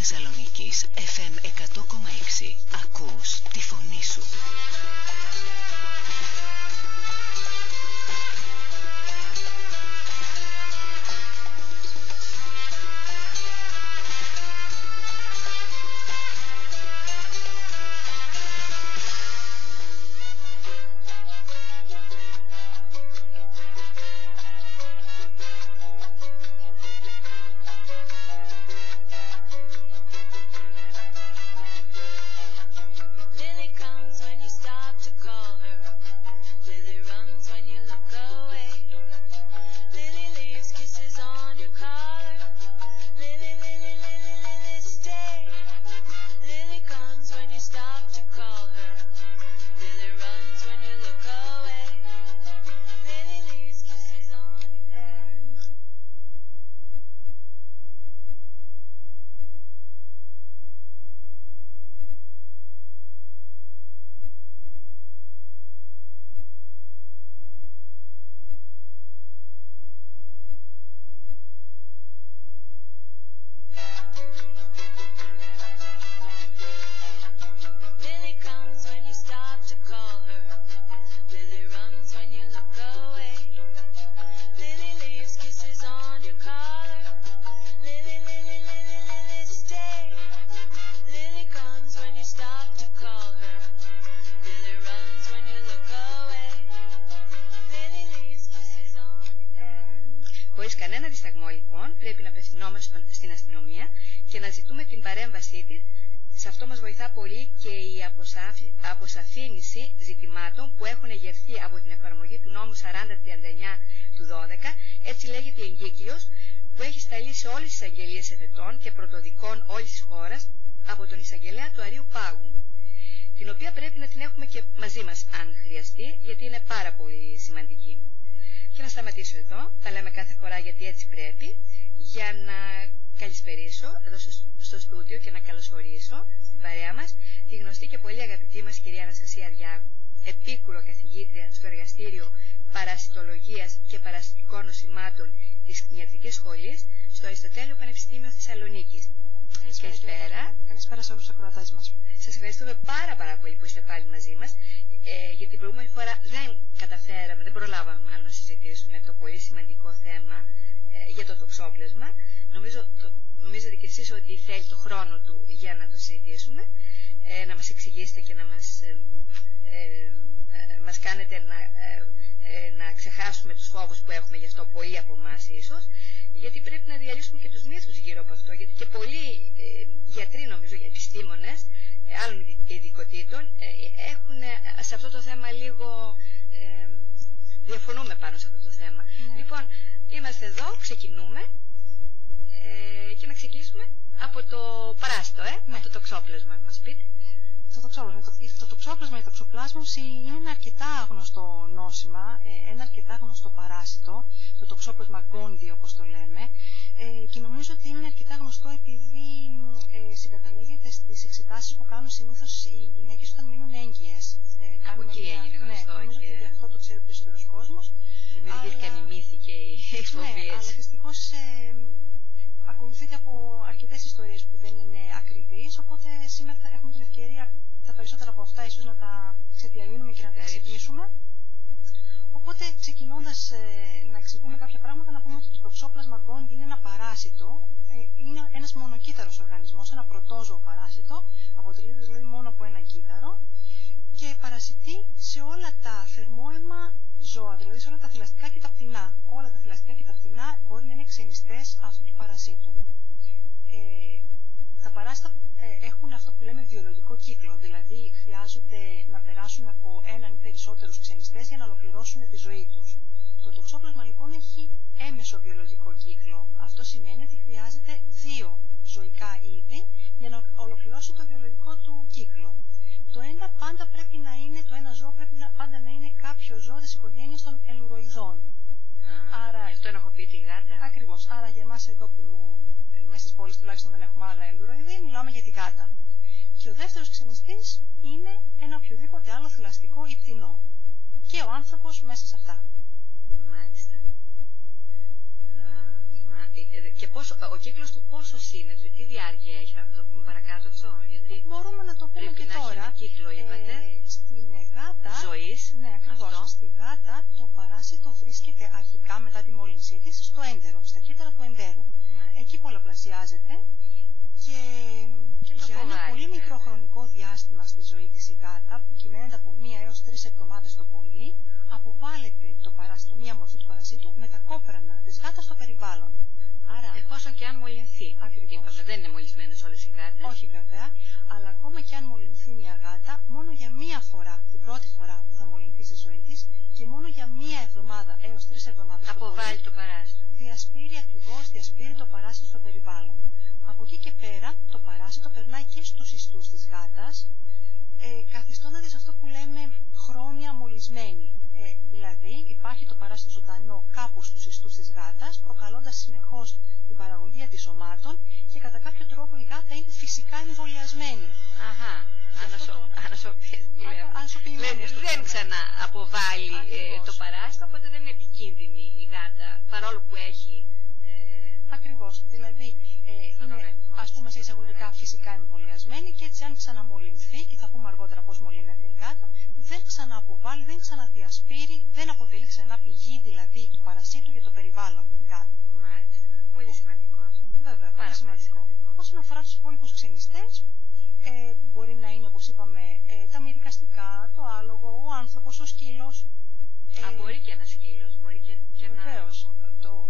Θεσσαλονίκης FM 100,6. Ακούς τη φωνή σου. Χωρίς κανένα δισταγμό, λοιπόν, πρέπει να απευθυνόμαστε στην αστυνομία και να ζητούμε την παρέμβασή της. Σε αυτό μας βοηθά πολύ και η αποσαφήνιση ζητημάτων που έχουν εγερθεί από την εφαρμογή του νόμου 4039 του 12, έτσι λέγεται η εγκύκλειος, που έχει σταλεί σε όλες τις αγγελίες εφετών και πρωτοδικών όλης της χώρας από τον εισαγγελέα του Αρείου Πάγου, την οποία πρέπει να την έχουμε και μαζί μας αν χρειαστεί, γιατί είναι πάρα πολύ σημαντική. Και να σταματήσω εδώ, τα λέμε κάθε φορά γιατί έτσι πρέπει, για να καλησπερίσω εδώ στο στούντιο και να καλωσορίσω την παρέα μας τη γνωστή και πολύ αγαπητή μας κυρία Αναστασία Διάκου, επίκουρο καθηγήτρια στο εργαστήριο Παρασιτολογίας και Παρασιτικών Νοσημάτων της Ιατρικής Σχολής στο Αριστοτέλειο Πανεπιστήμιο Θεσσαλονίκης. Καλησπέρα. Καλησπέρα σε όλους τους ακροατές μας. Σας ευχαριστούμε πάρα πολύ που είστε πάλι μαζί μας. Γιατί την προηγούμενη φορά δεν προλάβαμε μάλλον να συζητήσουμε το πολύ σημαντικό θέμα για το τοξόπλασμα. Νομίζετε κι εσείς ότι θέλει το χρόνο του για να το συζητήσουμε, να μας εξηγήσετε και να μας κάνετε να ξεχάσουμε τους φόβους που έχουμε γι' αυτό πολλοί από εμάς ίσως, γιατί πρέπει να διαλύσουμε και τους μύθους γύρω από αυτό, γιατί και πολλοί γιατροί, νομίζω, επιστήμονες άλλων ειδικοτήτων έχουν σε αυτό το θέμα λίγο διαφωνούμε πάνω σε αυτό το θέμα. Λοιπόν, είμαστε εδώ, ξεκινούμε και να ξεκινήσουμε από το παράστο, από το τοξόπλασμα, να μας πείτε. Το τοξόπλασμα, η τοξοπλάσμωση είναι ένα αρκετά γνωστό νόσημα, ένα αρκετά γνωστό παράσιτο, το τοξόπλασμα Γκόντι όπως το λέμε, και νομίζω ότι είναι αρκετά γνωστό επειδή συγκαταλέγεται στις εξετάσεις που κάνουν συνήθως οι γυναίκες όταν μείνουν έγκυες. Από εκεί έγινε γνωστό. Νομίζω ότι αυτό το ξέρει περισσότερος κόσμος. Δημιουργήθηκαν οι μύθοι και οι εκφοβίες. Αλλά δυστυχώς ακολουθείται από αρκετές ιστορίες που δεν είναι ακριβείς, οπότε σήμερα θα έχουμε την ευκαιρία τα περισσότερα από αυτά ίσως να τα ξεδιαλύνουμε και να τα εξηγήσουμε. Οπότε ξεκινώντας να εξηγούμε κάποια πράγματα, να πούμε ότι το τοξόπλασμα Γκόντι είναι ένα παράσιτο, είναι ένας μονοκύτταρος οργανισμός, ένα πρωτόζωο παράσιτο, αποτελείται δηλαδή μόνο από ένα κύτταρο και παρασιτεί σε όλα τα θερμόαιμα ζώα, δηλαδή σε όλα τα θηλαστικά και τα πτηνά. Όλα τα θηλαστικά και τα πτηνά μπορεί να είναι ξενιστές αυτού του παρασίτου. Τα παράσιτα έχουν αυτό που λέμε βιολογικό κύκλο, δηλαδή χρειάζονται να περάσουν από έναν ή περισσότερους ξενιστές για να ολοκληρώσουν τη ζωή τους. Το τοξόπλασμα λοιπόν έχει έμεσο βιολογικό κύκλο. Αυτό σημαίνει ότι χρειάζεται 2 ζωικά είδη για να ολοκληρώσει το βιολογικό του κύκλο. Το ένα πάντα πρέπει να είναι, το ένα ζώο πρέπει πάντα να είναι κάποιο ζώο της οικογένειας των ελουροειδών. Άρα, γι' αυτό ενοχοποιείται η γάτα. Ακριβώς. Άρα για εμάς εδώ που μέσα στις πόλεις τουλάχιστον δεν έχουμε άλλα ελουροειδή, μιλάμε για τη γάτα. Και ο δεύτερος ξενιστής είναι ένα οποιοδήποτε άλλο θηλαστικό ή πτηνό. Και ο άνθρωπος μέσα σε αυτά. Μάλιστα. Και ο κύκλος του πόσος είναι, τι διάρκεια έχει, θα το πούμε παρακάτω αυτό, γιατί μπορούμε να το πούμε και τώρα. Πρέπει να έχει κύκλο, είπατε, στην γάτα ζωής. Ναι, ακριβώς. Στη γάτα το παράσιτο βρίσκεται αρχικά μετά τη μόλυνσή της στο έντερο, στα κύτταρα του ενδέρου. Εκεί πολλαπλασιάζεται και για ένα πολύ μικρό χρονικό διάστημα στη ζωή της η γάτα, που κυμαίνεται από 1 έως 3 εβδομάδες το πολύ, αποβάλλεται το παράσιτο, μία μορφή του παρασίτου, με τα κόπρανα της γάτας στο περιβάλλον. Άρα, εφόσον και αν μολυνθεί. Είπαμε, δεν είναι μολυσμένες όλες οι γάτες. Όχι βέβαια, αλλά ακόμα και αν μολυνθεί μια γάτα, μόνο για μία φορά, την πρώτη φορά που θα μολυνθεί στη ζωή της και μόνο για 1 εβδομάδα έως 3 εβδομάδες αποβάλλει το παράσιτο. Διασπείρει το παράσιτο στο περιβάλλον. Από εκεί και πέρα, το παράσιτο περνάει και στους ιστούς της γάτας, καθιστώντας της αυτό που λέμε χρόνια μολυσμένη. Δηλαδή, υπάρχει το παράσιτο ζωντανό κάπου στους ιστούς της γάτας, προκαλώντας συνεχώς την παραγωγή αντισωμάτων και κατά κάποιο τρόπο η γάτα είναι φυσικά εμβολιασμένη. Αχα. Δεν ξανααποβάλλει το παράσιτο, οπότε δεν είναι επικίνδυνη η γάτα, παρόλο που έχει. Ακριβώς. Δηλαδή, είναι, ας πούμε, σε εισαγωγικά φυσικά εμβολιασμένη και έτσι αν ξαναμολυνθεί, και θα πούμε αργότερα πώς μολύνεται η γάτα, δεν ξανααποβάλλει, δεν ξαναδιασπείρει, δεν αποτελεί ξανά πηγή δηλαδή του παρασίτου για το περιβάλλον η γάτα. Μάλιστα. Πολύ σημαντικό. Βέβαια, πολύ σημαντικό. Όσον αφορά τους υπόλοιπους ξενιστές, μπορεί να είναι, όπως είπαμε, τα μυρικαστικά, το άλογο, ο άνθρωπος, ο σκύλος. Μπορεί και ένα σκύλος, μπορεί και ένα άλογο.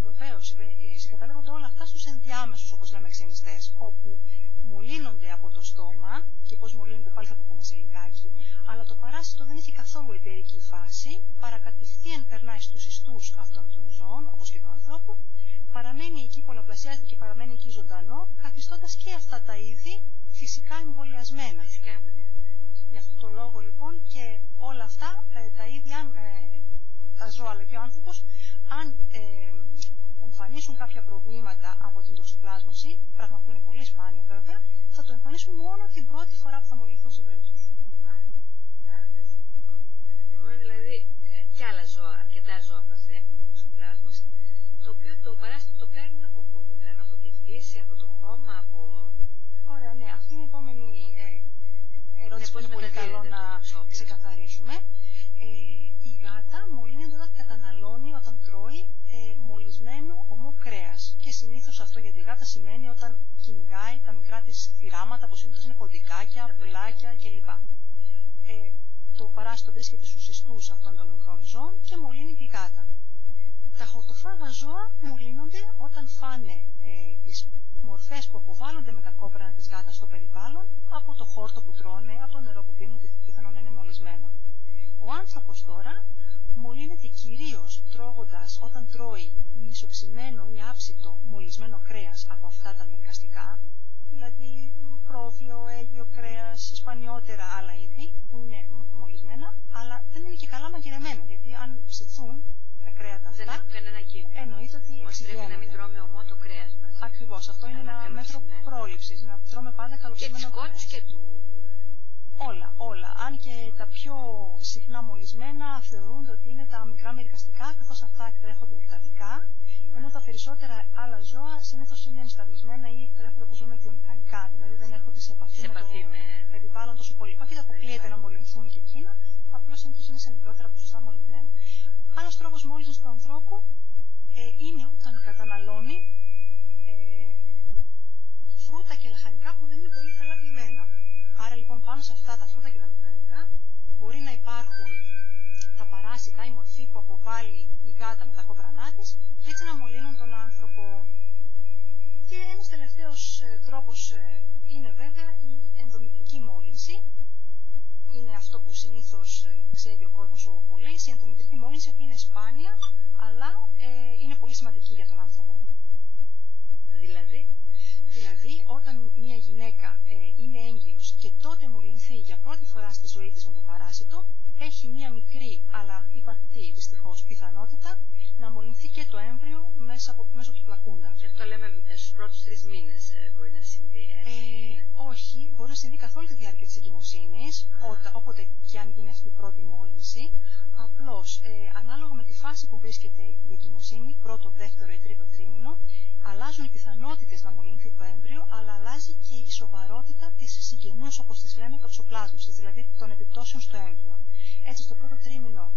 Βεβαίως, συγκαταλέγονται όλα αυτά στους ενδιάμεσους, όπως λέμε, ξενιστές, όπου μολύνονται από το στόμα, και πώς μολύνονται πάλι θα το πούμε σε λιγάκι, αλλά το παράσιτο δεν έχει καθόλου εταιρική φάση, παρακατευθείαν περνάει στους ιστούς αυτών των ζώων, όπως και του ανθρώπου, παραμένει εκεί, πολλαπλασιάζεται και παραμένει εκεί ζωντανό, καθιστώντας και αυτά τα είδη φυσικά εμβολιασμένα. Γι' αυτό το λόγο λοιπόν και όλα αυτά τα ίδια, τα ζώα αλλά και ο άνθρωπος, αν εμφανίσουν κάποια προβλήματα από την τοξοπλάσμωση, πράγμα που είναι πολύ σπάνιο βέβαια, θα το εμφανίσουν μόνο την πρώτη φορά που θα μολυνθούν στη ζωή τους. Δηλαδή και άλλα ζώα, αρκετά ζώα παθαίνουν τοξοπλάσμωση, το οποίο το παράσιτο το παίρνουν από πού? Από τη φύση, από το χώμα, από... Ωραία, ναι, αυτή είναι η επόμενη ερώτηση που είναι πολύ καλό να ξεκαθαρίσουμε. Η γάτα μολύνεται όταν καταναλώνει, όταν τρώει μολυσμένο ομό κρέας. Και συνήθως αυτό για τη γάτα σημαίνει όταν κυνηγάει τα μικρά της θηράματα, όπως είναι κοντικάκια, πουλάκια κλπ. Το παράσιτο βρίσκεται στους ιστούς αυτών των μικρών ζώων και μολύνει τη γάτα. Τα χορτοφάγα ζώα μολύνονται όταν φάνε τις μορφές που αποβάλλονται με τα κόπρανα της γάτας στο περιβάλλον, από το χόρτο που τρώνε, από το νερό που πίνουν, πιθανόν να είναι μολυσμένο. Ο άνθρωπος τώρα μολύνεται κυρίως τρώγοντας, όταν τρώει μισοψημένο ή άψητο μολυσμένο κρέας από αυτά τα μυρικαστικά, δηλαδή πρόβιο, αίγιο κρέας, σπανιότερα άλλα είδη που είναι μολυσμένα, αλλά δεν είναι και καλά μαγειρεμένα, γιατί αν ψηθούν τα κρέατα αυτά, δεν έχουν κανένα κίνδυνο. Εννοείται ότι πρέπει να μην τρώμε ομό το κρέας μας. Ακριβώς, αυτό είναι ένα μέτρο πρόληψης, να τρώμε πάντα καλοψημένο κρέας. Και της κότης και του... Όλα. Αν και τα πιο συχνά μολυσμένα θεωρούνται ότι είναι τα μικρά μυρικαστικά, καθώς αυτά εκτρέφονται εκτατικά, ενώ τα περισσότερα άλλα ζώα συνήθως είναι ενσταυλισμένα ή εκτρέφονται, όπως λέμε, βιομηχανικά, δηλαδή δεν έρχονται σε επαφή με το περιβάλλον τόσο πολύ. Όχι ότι αποκλείεται να μολυνθούν και εκείνα, απλώς συνήθως είναι σε μικρότερα ποσοστά μολυσμένα. Άλλος τρόπος μόλυνσης του ανθρώπου είναι όταν καταναλώνει φρούτα και λαχανικά που δεν είναι πολύ καλά πλημμένα. Άρα λοιπόν πάνω σε αυτά τα φρούτα και τα λαχανικά μπορεί να υπάρχουν τα παράσιτα, η μορφή που αποβάλλει η γάτα με τα κόπρανά της και έτσι να μολύνουν τον άνθρωπο. Και ένας τελευταίος τρόπος είναι βέβαια η ενδομητρική μόλυνση. Είναι αυτό που συνήθως ξέρει ο κόσμος ο πολύς. Η ενδομητρική μόλυνση που είναι σπάνια, αλλά είναι πολύ σημαντική για τον άνθρωπο. Δηλαδή, όταν μια γυναίκα είναι έγκυος και τότε μολυνθεί για πρώτη φορά στη ζωή της με το παράσιτο, έχει μια μικρή αλλά υπαρκτή δυστυχώς πιθανότητα να μολυνθεί και το έμβριο μέσω του πλακούντα. Και αυτό λέμε στους πρώτους 3 μήνες μπορεί να συμβεί. Όχι, μπορεί να συμβεί καθ' όλη τη διάρκεια της εγκυμοσύνης, όποτε και αν γίνει αυτή η πρώτη μόλυνση, Απλώς, ανάλογα με τη φάση που βρίσκεται η εγκυμοσύνη, πρώτο, δεύτερο ή τρίτο τρίμηνο, αλλάζουν οι πιθανότητες να μολυνθεί το έμβριο, αλλά αλλάζει και η σοβαρότητα της συγγενούς, όπως τις λέμε, τοξοπλάσμωσης, δηλαδή των επιπτώσεων στο έμβριο. Έτσι, στο πρώτο τρίμηνο,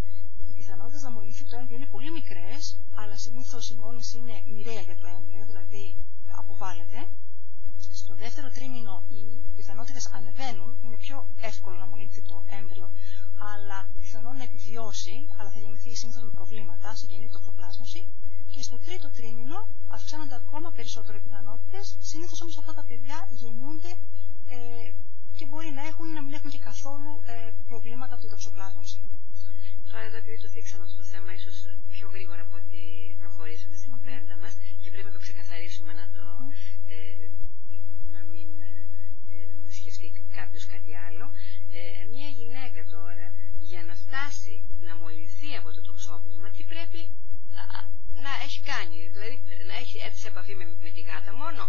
οι πιθανότητες να μολυνθεί το έμβριο είναι πολύ μικρές, αλλά συνήθως η μόλυνση είναι μοιραία για το έμβριο, δηλαδή αποβάλλεται. Στο δεύτερο τρίμηνο οι πιθανότητες ανεβαίνουν, είναι πιο εύκολο να μολυνθεί το έμβριο, αλλά πιθανόν να επιβιώσει, αλλά θα γεννηθεί συνήθως με προβλήματα, συγγενή τοξοπλάσμωση. Και στο τρίτο τρίμηνο αυξάνονται ακόμα περισσότερο οι πιθανότητες, συνήθως όμως αυτά τα παιδιά γεννιούνται και μπορεί να έχουν ή να μην έχουν και καθόλου προβλήματα από την τοξοπλάσμωση. Τώρα εδώ επειδή το θίξαμε αυτό το θέμα ίσως πιο γρήγορα από ότι προχωρήσαμε στην κουβέντα μας και πρέπει να το ξεκαθαρίσουμε να μην σκεφτεί κάποιος κάτι άλλο. Μια γυναίκα τώρα για να φτάσει να μολυνθεί από το τοξόπλασμα τι πρέπει να έχει κάνει, δηλαδή να έχει έρθει σε επαφή με τη γάτα μόνο,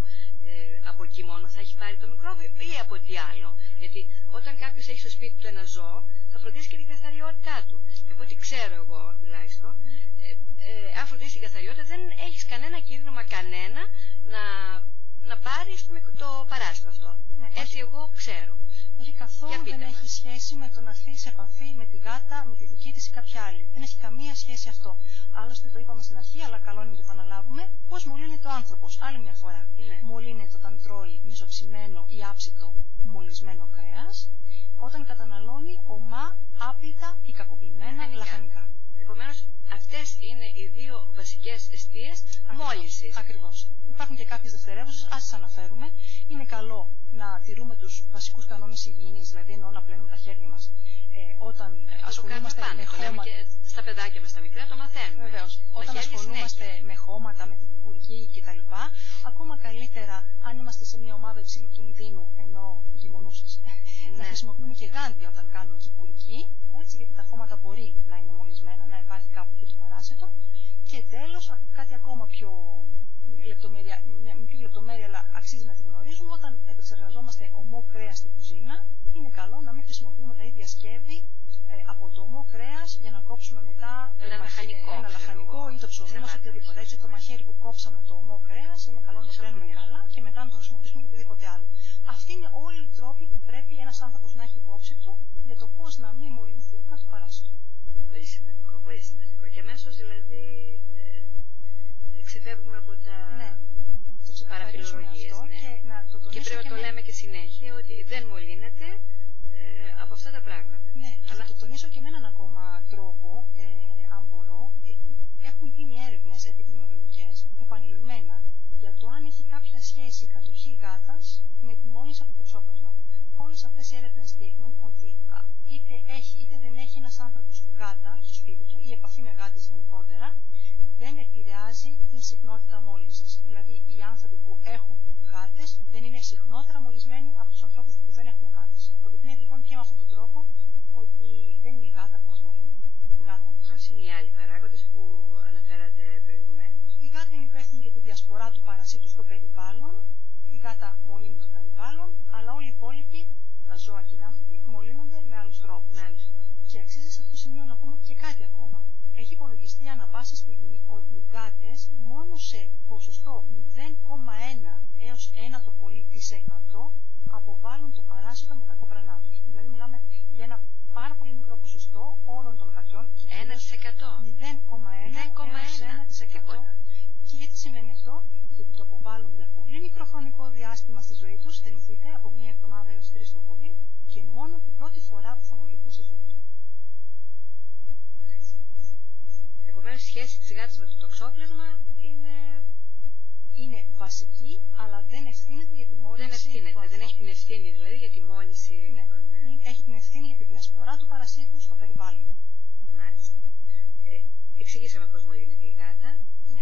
από εκεί μόνο θα έχει πάρει το μικρόβιο ή από τι άλλο? Γιατί όταν κάποιος έχει στο σπίτι του ένα ζώο θα φροντίσει και την καθαριότητά του. Από ό,τι ξέρω εγώ τουλάχιστον, αν φροντίσει την καθαριότητα δεν έχεις κανένα κίνδυνο μα κανένα να πάρεις το παράσιτο αυτό. Ναι, έτσι εγώ ξέρω. Δηλαδή καθόλου δεν έχει σχέση με το να έρθει σε επαφή με τη γάτα, με τη δική της ή κάποια άλλη. Δεν έχει καμία σχέση αυτό. Άλλωστε το είπαμε στην αρχή, αλλά καλό είναι να το επαναλάβουμε, πώς μολύνεται ο άνθρωπος. Άλλη μια φορά. Ναι. Μολύνεται όταν τρώει μισοψημένο ή άψητο μολυσμένο κρέας, όταν καταναλώνει ομά, άπλυτα ή κακοποιημένα λαχανικά. Επομένως, αυτές είναι οι δύο βασικές αιστείες μόλυνσης. Ακριβώς. Υπάρχουν και κάποιες δευτερεύουσες, ας τις αναφέρουμε. Είναι καλό να τηρούμε τους βασικούς κανόνες υγιεινής, δηλαδή εννοώ να πλένουμε τα χέρια μας όταν ασχολούμαστε με χώματα. Στα παιδάκια μας τα μικρά το μαθαίνουμε. Βεβαίως. Όταν ασχολούμαστε με χώματα, με την κυπουρική κτλ. Ακόμα καλύτερα, αν είμαστε σε μια ομάδα υψηλού κινδύνου, ενώ γυμονούσες, να χρησιμοποιούμε και γάντια όταν κάνουμε κυπουρική, έτσι, γιατί τα χώματα μπορεί να είναι μολυσμένα, να υπάρχει κάπου εκεί το παράσιτο. Και τέλος, κάτι ακόμα πιο μια μικρή λεπτομέρεια, αλλά αξίζει να την γνωρίζουμε, όταν επεξεργαζόμαστε ομό κρέας στην κουζίνα, είναι καλό να μην χρησιμοποιούμε τα ίδια σκεύη από το ομό κρέας για να κόψουμε μετά ένα λαχανικό ή το ψωμί μας, οτιδήποτε. Έτσι, το μαχαίρι που κόψαμε το ομό κρέας είναι καλό να το πλένουμε καλά και μετά να το χρησιμοποιήσουμε για οτιδήποτε άλλο. Αυτοί είναι όλοι οι τρόποι που πρέπει ένας άνθρωπος να έχει υπόψη του για το πώς να μην μολυνθεί με το παράσιτο. Πολύ σημαντικό, πολύ σημαντικό. Και αμέσως δηλαδή ξεφεύγουμε από τα παραφιλολογίες. Ναι. Και πρέπει να το λέμε και συνέχεια ότι δεν μολύνεται από αυτά τα πράγματα. Ναι, αλλά το τονίσω και με έναν ακόμα τρόπο, αν μπορώ. Έχουν γίνει έρευνες επιδημιολογικές επανειλημμένα για το αν έχει κάποια σχέση η κατοχή γάτας με τη μόλυνση από το τοξόπλασμα. Όλες αυτές οι έρευνες δείχνουν ότι είτε έχει είτε δεν έχει ένας άνθρωπος γάτα στο σπίτι του ή επαφή με γάτες γενικότερα, δεν επηρεάζει την συχνότητα μόλυνσης. Δηλαδή, οι άνθρωποι που έχουν γάτες δεν είναι συχνότερα μολυσμένοι από τους ανθρώπους που δεν έχουν γάτες. Αποδεικνύει λοιπόν και με αυτόν τον τρόπο ότι δεν είναι η γάτα που μας μολύνει. Ποιοι είναι οι άλλοι παράγοντες που αναφέρατε προηγουμένως? Η γάτα είναι υπεύθυνη για τη διασπορά του παρασίτου στο περιβάλλον. Η γάτα μολύνει το περιβάλλον, αλλά όλοι οι υπόλοιποι, τα ζώα και οι άνθρωποι, μολύνονται με άλλους τρόπους. Και αξίζει σε αυτό το σημείο να πούμε και κάτι ακόμα. Έχει υπολογιστεί ανά πάσα στιγμή ότι οι γάτες μόνο σε ποσοστό 0,1 έως 1 το πολύ % αποβάλλουν το παράσιτο με κακό πρανά. Δηλαδή μιλάμε για ένα πάρα πολύ μικρό ποσοστό όλων των γατιών. 1%. 0,1%. Και γιατί σημαίνει αυτό? Γιατί το αποβάλλουν για πολύ μικρό χρονικό διάστημα στη ζωή τους, θυμηθείτε, από μία εβδομάδα έως 3 το πολύ, και μόνο την πρώτη φορά που θα μολυνθούν στη ζωή τους. Επομένως, η σχέση της γάτας με το τοξόπλασμα είναι βασική, αλλά δεν ευθύνεται για τη μόλυνση. Δεν έχει την ευθύνη δηλαδή για τη μόλυνση. Ναι. Έχει την ευθύνη για τη διασπορά του παρασίτου στο περιβάλλον. Μάλιστα. Εξηγήσαμε πώς μολύνεται η γάτα,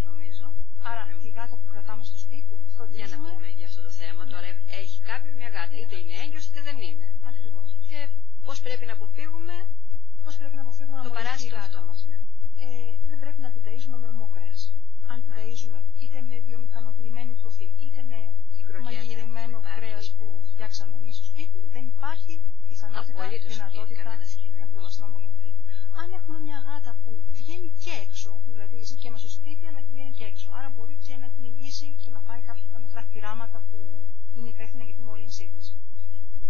νομίζω. Άρα, η γάτα που κρατάμε στο σπίτι, για να πούμε για αυτό το θέμα. Τώρα έχει κάποιο μια γάτα, είτε είναι έγκυος είτε δεν είναι. Ακριβώς. Και πώς πρέπει να αποφύγουμε το παράσιτο αυτό μας. Δεν πρέπει να την ταΐζουμε με ομό κρέας. Αν την ταΐζουμε είτε με βιομηχανοποιημένη τροφή, είτε με μαγειρεμένο κρέας που φτιάξαμε εμείς στο σπίτι, δεν υπάρχει πιθανότητα, δυνατότητα να μολυνθεί. αν έχουμε μια γάτα που βγαίνει και έξω, δηλαδή ζει και μέσα στο σπίτι, αλλά βγαίνει και έξω, άρα μπορεί και να την υγιήσει και να φάει κάποια από τα μικρά πειράματα που είναι υπεύθυνα για τη μόλυνσή της.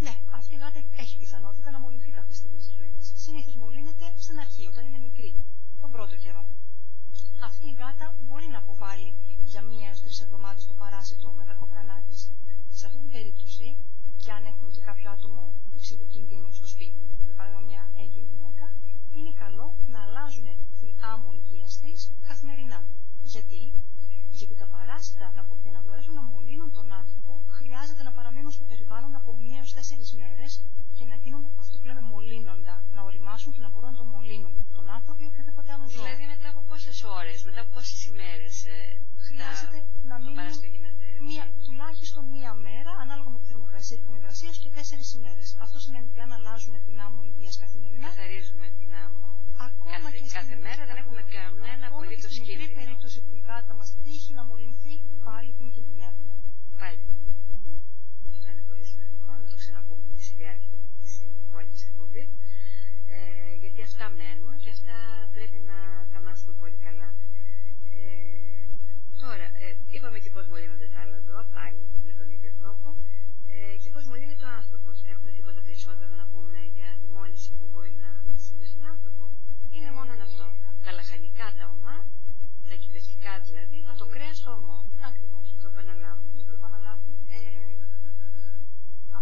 Ναι, αυτή η γάτα έχει πιθανότητα να μολυνθεί κάποια στιγμή στη ζωή της. Συνήθως μολύνεται στην αρχή, όταν είναι μικρή, τον πρώτο καιρό. Αυτή η γάτα μπορεί να αποβάλει για 1-3 εβδομάδες το παράσιτο με τα κοπρανά της. Σε αυτή την περίπτωση, και αν έχουμε και κάποιο άτομο υψηλού κινδύνου στο σπίτι, για παράδειγμα μια έγκυη γυναίκα, είναι καλό να αλλάζουν την άμμο υγείας της καθημερινά. Γιατί τα παράσιτα για να μπορέσουν να μολύνουν τον άνθρωπο, χρειάζεται να παραμείνουν στο περιβάλλον από 1-4 μέρες και να γίνουν αυτό που λέμε μολύνοντα, να οριμάσουν και να μπορούν να τον μολύνουν τον άνθρωπο ή οποιοδήποτε άλλο ζώο. Δηλαδή μετά από πόσες ώρες, μετά από πόσες ημέρες χρειάζεται να μείνουν τουλάχιστον 1 μέρα, ανάλογα με τη θερμοκρασία και την υγρασία, και 4 ημέρες. Αυτό σημαίνει ότι αν αλλάζουν την άμμο υγείας καθημερινά, καθαρίζουμε την άμμο κάθε μέρα, δεν έχουμε κανένα απολύτως κίνδυνο. Στην μικρή περίπτωση που η γάτα μας τύχει να μολυνθεί, πάλι την κινδυνεύουμε. Πάλι. Αυτό είναι πολύ σημαντικό, να το ξαναπούμε στη διάρκεια της υπόλοιπης εκπομπής, γιατί αυτά μένουν και αυτά πρέπει να τα μάθουμε πολύ καλά. Τώρα, είπαμε και πώς μολύνονται τα άλλα ζώα, πάλι με τον ίδιο τρόπο, και πώς μολύνεται ο άνθρωπος. Έχουμε τίποτα περισσότερο να πούμε για τη μόλυνση που μπορεί να συμβεί στον άνθρωπο? Είναι μόνο αυτό. Τα λαχανικά, τα ομά, τα κυπευτικά δηλαδή, και το κρέας στο ομό. Ακριβώς. Το επαναλάβουμε.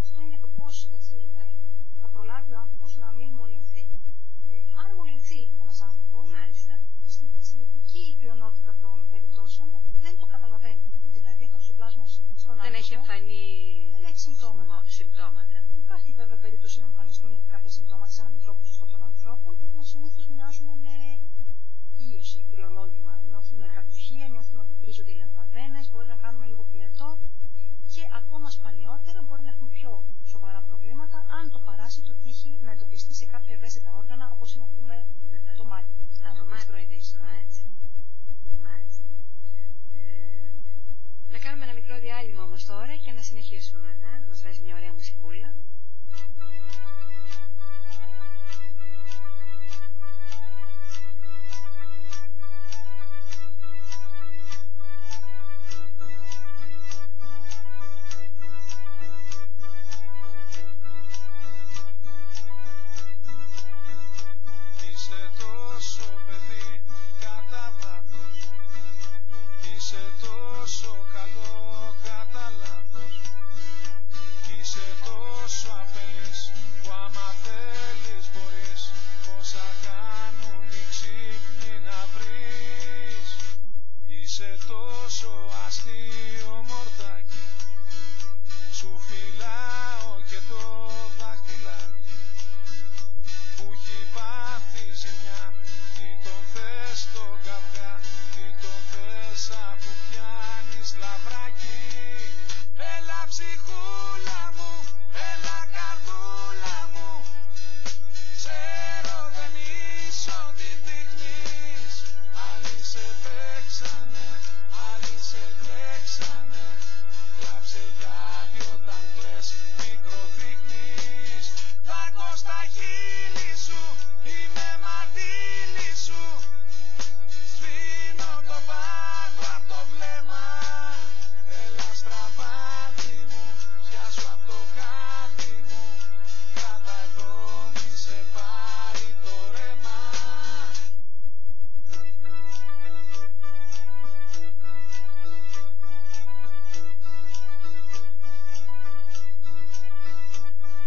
Αυτό είναι το πώς θα προλάβει ο άνθρωπος να μην μολυνθεί. Αν μολυνθεί ένας άνθρωπος, στην εθνική πλειονότητα των περιπτώσεων δεν το καταλαβαίνει. Δηλαδή το ξεπλάσμα στον άνθρωπο δεν έχει εμφανεί. Δεν έχει συμπτώματα. Υπάρχει βέβαια περίπτωση να εμφανιστούν κάποια συμπτώματα σε έναν ανθρώπο των ανθρώπων που συνήθως μοιάζουν με ίωση, κρυολόγημα. Νιώθουμε κατουχία, νιώθουμε ότι τρίζονται οι λεμφαδένες, μπορεί να κάνουμε λίγο πυρετό και ακόμα σπανιότερα μπορεί να έχουμε πιο σοβαρά προβλήματα αν το παράσιτο τύχει να εντοπιστεί σε κάποια ευαίσθητα όργανα, όπως είναι το μάτι. Το μάτι. Μάλιστα. Να κάνουμε ένα μικρό διάλειμμα όμως τώρα και να συνεχίσουμε μετά, να μας βάζει μια ωραία μουσικούλα. Είσαι τόσο καλό κατά λάθος. Είσαι τόσο αφελής που άμα θέλεις μπορείς πόσα κάνουν οι ξύπνοι να βρεις. Είσαι τόσο αστείο μορτάκι, σου φυλάω και το δάχτυλάκι που έχει πάθει ζημιά. Τι τον θες το καυγά, τι τον θες αφού πιάνεις λαβράκι. Έλα ψυχούλα μου, έλα καρδούλα μου, ξέρω δεν είσαι ό,τι δείχνεις. Άλλοι σε παίξανε, άλλοι σε κλέξανε, κλάψε γιατί όταν κλαις μικροδείχνεις. Δάκω στα χείλη σου, είμαι μαρτύρι σου, σβήνω το πάγο απ' το βλέμμα. Έλα στραβάτι μου, πιάσου απ' το χάρτη μου, κράτα εδώ μη σε πάρει το ρέμα.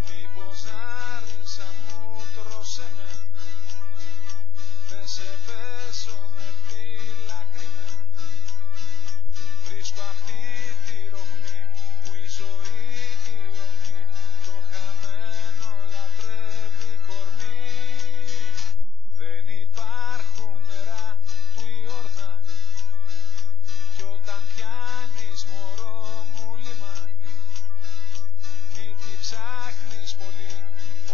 Μήπως άρισα μου, τρώσε με, δεν σε πέσω με φυλάκρη με. Βρίσκω αυτή τη ρογμή που η ζωή η ομή, το χαμένο λατρεύει κορμί. Δεν υπάρχουν νερά του Ιορδάνη κι όταν πιάνεις μωρό μου λιμάνι, μη τη ψάχνεις πολύ,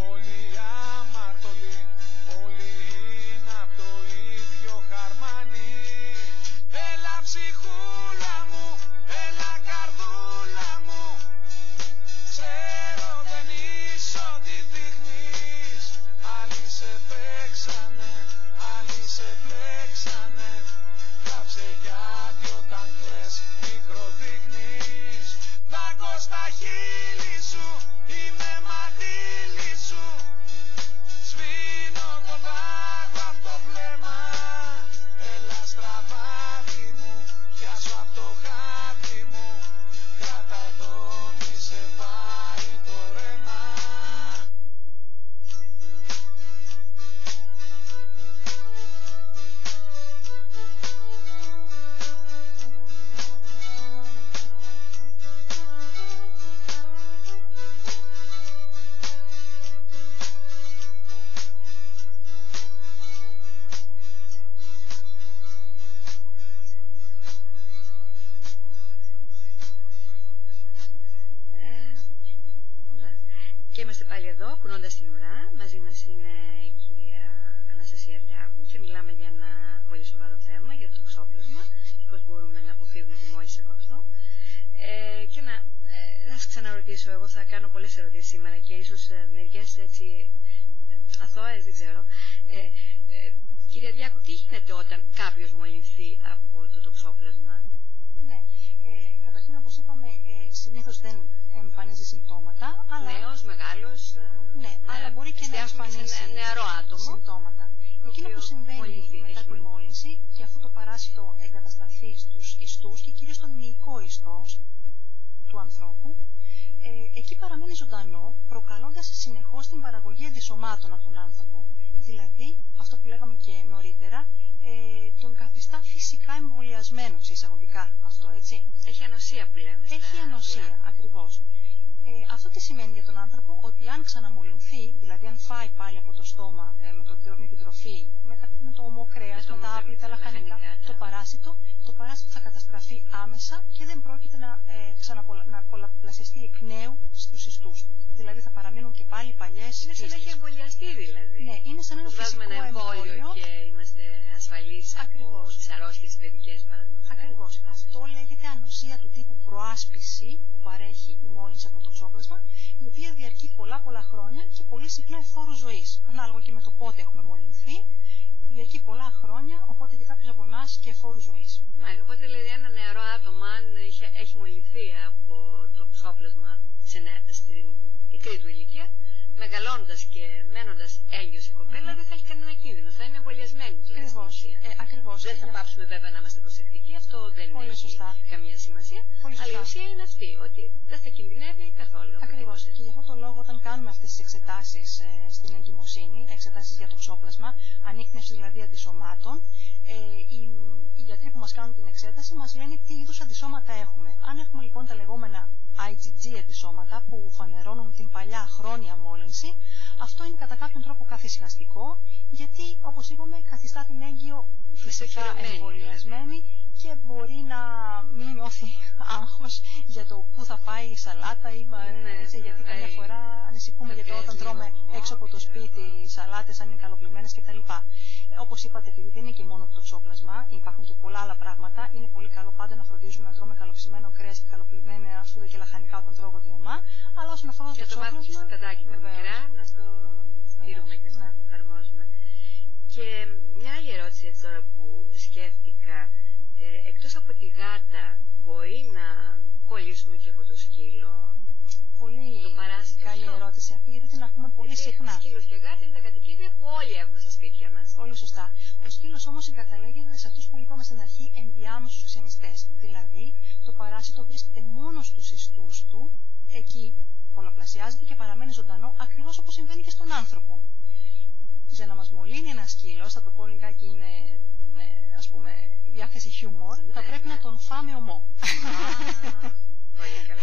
όλοι αμαρτωλοί, όλοι είναι απ' το ίδιο χαρμάνι. Έλα ψυχούλα μου, έλα καρδούλα μου, ξέρω δεν είσαι ό,τι δείχνεις. Άλλοι σε παίξανε, Είμαστε πάλι εδώ, κουνώντας την ουρά. Μαζί μας είναι η κυρία Αναστασία Διάκου και μιλάμε για ένα πολύ σοβαρό θέμα, για το ξόπλευμα, πώς μπορούμε να αποφύγουμε τη μόλυνση από αυτό. Και να σας ξαναρωτήσω, εγώ θα κάνω πολλές ερωτήσεις σήμερα και ίσως μερικές έτσι αθώες, δεν ξέρω. Κυρία Διάκου, τι γίνεται όταν κάποιος μολυνθεί από το τοξόπλασμα? Ναι, καταρχήν όπως είπαμε, συνήθως δεν εμφανίζει συμπτώματα, αλλά... Νέος, μεγάλος, ναι, αλλά μπορεί και να εμφανίσει νεαρό άτομο, συμπτώματα. Εκείνο που συμβαίνει μετά τη μόλυνση, και αφού το παράσιτο εγκατασταθεί στους ιστούς και κυρίως στον μυϊκό ιστός του ανθρώπου, εκεί παραμένει ζωντανό, προκαλώντας συνεχώς την παραγωγή αντισωμάτων από τον άνθρωπο. Δηλαδή, αυτό που λέγαμε και νωρίτερα, τον καθιστά φυσικά εμβολιασμένο, σε εισαγωγικά αυτό, έτσι. Έχει ανοσία που λέμε. Έχει ανοσία, ακριβώς. Αυτό τι σημαίνει για τον άνθρωπο? Ότι αν ξαναμολυνθεί, δηλαδή αν φάει πάλι από το στόμα με την τροφή, με το ομό κρέας, με τα άπλυτα λαχανικά, το παράσιτο θα καταστραφεί άμεσα και δεν πρόκειται να πολλαπλασιαστεί εκ νέου στους ιστούς του. Δηλαδή θα παραμείνουν και πάλι παλιές. Είναι σαν να έχει εμβολιαστεί δηλαδή. Ναι, είναι σαν ένα φυσικό εμβόλιο και είμαστε ασφαλείς από τις αρρώστιες παιδικές παραδείγματος. Ακριβώς. Αυτό λέγεται ανοσία του τύπου προάσπιση που παρέχει η μόλυνση από το ξόπλασμα, η οποία διαρκεί πολλά χρόνια και πολύ συχνά εφόρου ζωής. Ανάλογα και με το πότε έχουμε μολυνθεί, διαρκεί πολλά χρόνια, οπότε και κάποιος από εμάς και εφόρου ζωής. Μάλιστα, οπότε δηλαδή ένα νεαρό άτομο, αν έχει μολυνθεί από το ξόπλασμα στην μικρή του ηλικία, μεγαλώντας και μένοντας έγκυος η κοπέλα, δεν θα έχει κανένα κίνδυνο, θα είναι εμβολιασμένη. Ακριβώς. Δεν θα πάψουμε βέβαια να είμαστε προσεκτικοί, αυτό δεν έχει καμία σημασία. Αλλά η ουσία είναι αυτή, ότι δεν θα κινδυνεύει καθόλου. Ακριβώς. Και γι' αυτό το λόγο, όταν κάνουμε αυτές τις εξετάσεις στην εγκυμοσύνη, εξετάσεις για το ξόπλασμα, ανίκνευση δηλαδή αντισωμάτων, οι γιατροί που μας κάνουν την εξέταση μας λένε τι είδους αντισώματα έχουμε. Αν έχουμε λοιπόν τα λεγόμενα IgG αντισώματα που φανερώνουν την παλιά χρόνια μόλυνση, αυτό είναι κατά κάποιον τρόπο καθησυχαστικό, γιατί όπως είπαμε καθιστά την έγκυο φυσικά εμβολιασμένη και μπορεί να μην νιώθει άγχος για το πού θα πάει η σαλάτα ή γιατί καμιά φορά ανησυχούμε για το όταν τρώμε έξω από το σπίτι οι σαλάτες αν είναι καλοπλημμένες κτλ. Όπως είπατε, επειδή δεν είναι και μόνο το ξόπλασμα, υπάρχουν και πολλά άλλα πράγματα, είναι πολύ καλό πάντα να φροντίζουμε να τρώμε καλοψημένο κρέας και καλοπλημμένα φρούτα και λαχανικά όταν τρώγω διωμά. Αλλά όσον αφορά το ξόπλασμα, και στο παιδάκι τα μικρά, να το στείλουμε και να το εφαρμόζουμε. Και μια άλλη ερώτηση έτσι τώρα που σκέφτηκα, εκτός από τη γάτα, μπορεί να κολλήσουμε και από το σκύλο? Πολύ καλή ερώτηση αυτή, γιατί την ακούμε πολύ συχνά. Σκύλος και γάτα είναι τα κατοικίδια που όλοι έχουμε στα σπίτια μας. Πολύ σωστά. Ο σκύλος όμως συγκαταλέγεται σε αυτούς που είπαμε στην αρχή ενδιάμεσους ξενιστές. Δηλαδή, το παράσιτο βρίσκεται μόνο στους ιστούς του, εκεί πολλαπλασιάζεται και παραμένει ζωντανό, ακριβώς όπως συμβαίνει και στον άνθρωπο. Για να μας μολύνει ένα σκύλος, θα το πω λιγάκι, είναι ας πούμε διάθεση χιούμορ, θα πρέπει να τον φάμε ομό. Πολύ καλό.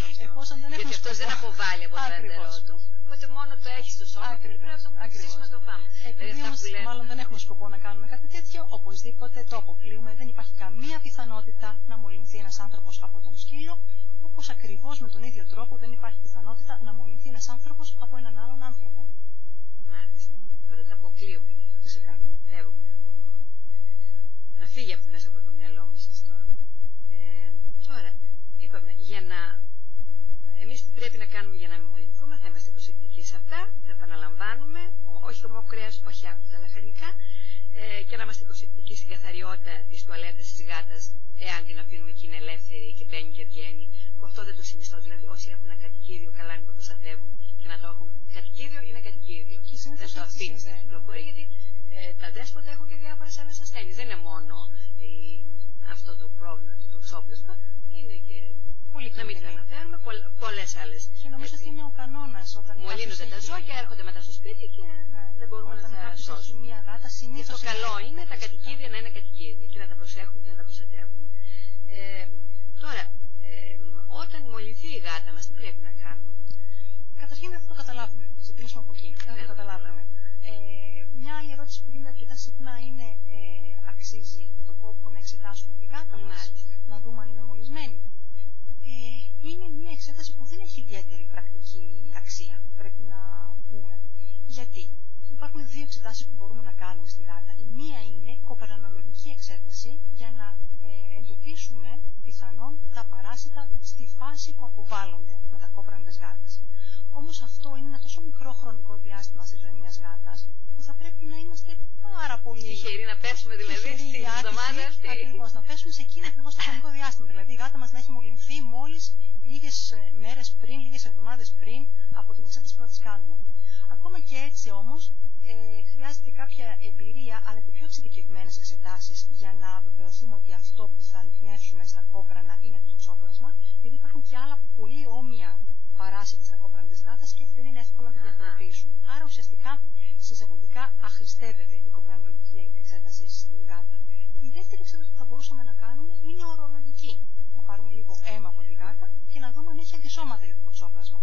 Γιατί αυτός δεν αποβάλλει από το έντερό του, οπότε μόνο το έχει στο σώμα και πρέπει να τον ψήσουμε το φάμε. Επειδή όμως μάλλον δεν έχουμε σκοπό να κάνουμε κάτι τέτοιο, οπωσδήποτε το αποκλείουμε. Δεν υπάρχει καμία πιθανότητα να μολυνθεί ένας άνθρωπος από τον σκύλο, όπως ακριβώς με τον ίδιο τρόπο δεν υπάρχει πιθανότητα να μολυνθεί ένας άνθρωπος από έναν άλλον άνθρωπο. Μάλιστα. Τότε τα αποκλείουμε. Φυσικά. Να φύγει από μέσα από το μυαλό μας αυτό. Τώρα, είπαμε, εμείς τι πρέπει να κάνουμε για να μην μολυνθούμε, θα είμαστε προσεκτικοί σε αυτά, θα επαναλαμβάνουμε, όχι ομό κρέας, όχι άπλυτα λαχανικά, και να είμαστε προσεκτικοί στην καθαριότητα της τουαλέτας της γάτας, εάν την αφήνουμε εκεί είναι ελεύθερη και μπαίνει και βγαίνει. Που αυτό δεν το συνιστώ, δηλαδή όσοι έχουν ένα κατοικίδιο, καλά είναι να το προστατεύουν και να το έχουν. Κατοικίδιο είναι κατοικίδιο. Δεν το αφήνει να κυκλοφορεί, γιατί τα δέσποτα έχουν και διάφορες άλλες ασθένειες. Δεν είναι μόνο αυτό το πρόβλημα, το ξόπλασμα, είναι και. Να μην το αναφέρουμε, πολλές άλλες. Και νομίζω ότι είναι ο κανόνας όταν μολύνονται τα ζώα και έρχονται μετά στο σπίτι και δεν μπορούμε να τα σώσουμε. Και το καλό είναι τα κατοικίδια να είναι κατοικίδια και να τα προσέχουμε και να τα προστατεύουμε. Τώρα, όταν μολυνθεί η γάτα μας, τι πρέπει να κάνουμε? Καταρχήν δεν θα το καταλάβουμε. Ξεκινήσουμε από εκεί. Δεν θα το καταλάβουμε. Μια άλλη ερώτηση που γίνεται αρκετά συχνά είναι αξίζει τον κόπο να εξετάσουμε τη γάτα μας, να δούμε αν είναι μολυσμένη? Είναι μια εξέταση που δεν έχει ιδιαίτερη πρακτική αξία. Πρέπει να πούμε. Γιατί υπάρχουν δύο εξετάσεις που μπορούμε να κάνουμε στη γάτα. Η μία είναι κοπερανολογική εξέταση για να εντοπίσουμε πιθανόν τα παράσιτα στη φάση που αποβάλλονται με τα κόπρανα της γάτας. Όμως αυτό είναι ένα τόσο μικρό χρονικό διάστημα στη ζωή μιας γάτας που θα πρέπει να είμαστε πάρα πολύ τυχεροί να πέσουμε δηλαδή στην εβδομάδα αυτή. Ακριβώς, να πέσουμε σε εκείνο ακριβώς το χρονικό διάστημα. Δηλαδή η γάτα μας να έχει μολυνθεί μόλις λίγες μέρες πριν, λίγες εβδομάδες πριν από την εξέταση που θα της κάνουμε. Ακόμα και έτσι όμως χρειάζεται κάποια εμπειρία αλλά και πιο εξειδικευμένες εξετάσεις για να βεβαιωθούμε ότι αυτό που θα ανοιχνεύσουμε στα κόπρανα είναι το τοξόπλασμα, γιατί υπάρχουν και άλλα πολύ όμοια παράσιτα στα κόπρανα της γάτας και δεν είναι εύκολο να τη διαφοροποιήσουν. Άρα ουσιαστικά συσταγωγικά αχρηστεύεται η κοπρανολογική εξέταση στη γάτα. Η δεύτερη εξέταση που θα μπορούσαμε να κάνουμε είναι ορολογική. Να πάρουμε λίγο αίμα από τη γάτα και να δούμε αν έχει αντισώματα για το τοξόπλασμα.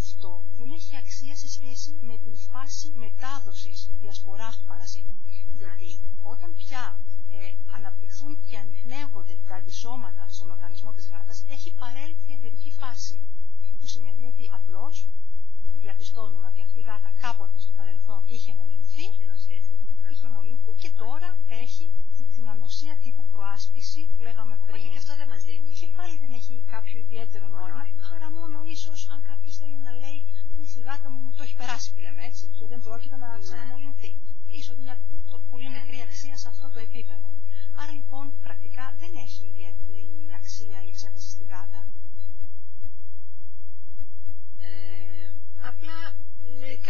Αυτό δεν έχει αξία σε σχέση με την φάση μετάδοσης διασποράς του παρασίτη. Γιατί όταν πια αναπτυχθούν και ανιχνεύονται τα αντισώματα στον οργανισμό της γάτας, έχει παρέλθει η εντερική φάση. Που σημαίνει ότι απλώς διαπιστώνουμε ότι αυτή η γάτα κάποτε στο παρελθόν είχε μολυνθεί και τώρα έχει την ανοσία τύπου προάσπιση που λέγαμε πριν. Και αυτό δεν μας δίνει. Και πάλι δεν έχει κάποιο ιδιαίτερο νόημα, παρά μόνο ίσως αν κάποιος θέλει να λέει η γάτα μου το έχει περάσει που λέμε έτσι και δεν πρόκειται να ξαναμολυνθεί. Ίσως μια πολύ μικρή αξία σε αυτό το επίπεδο. Άρα λοιπόν πρακτικά δεν έχει ιδιαίτερη αξία η εξέταση στη γάτα. Απλά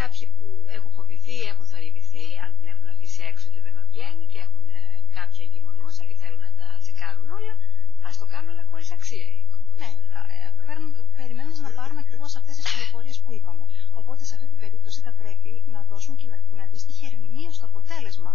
κάποιοι που έχουν φοβηθεί, έχουν θορυβηθεί, αν την έχουν αφήσει έξω και δεν βγαίνει και έχουν κάποια εγκυμονούσα και θέλουν να τα τσεκάρουν όλα, ας το κάνουν αλλά χωρίς αξία. Ναι, περιμένοντας να πάρουν ακριβώς αυτές τις πληροφορίες που είπαμε. Οπότε σε αυτή την περίπτωση θα πρέπει να δώσουν και την αντίστοιχη ερμηνεία στο αποτέλεσμα.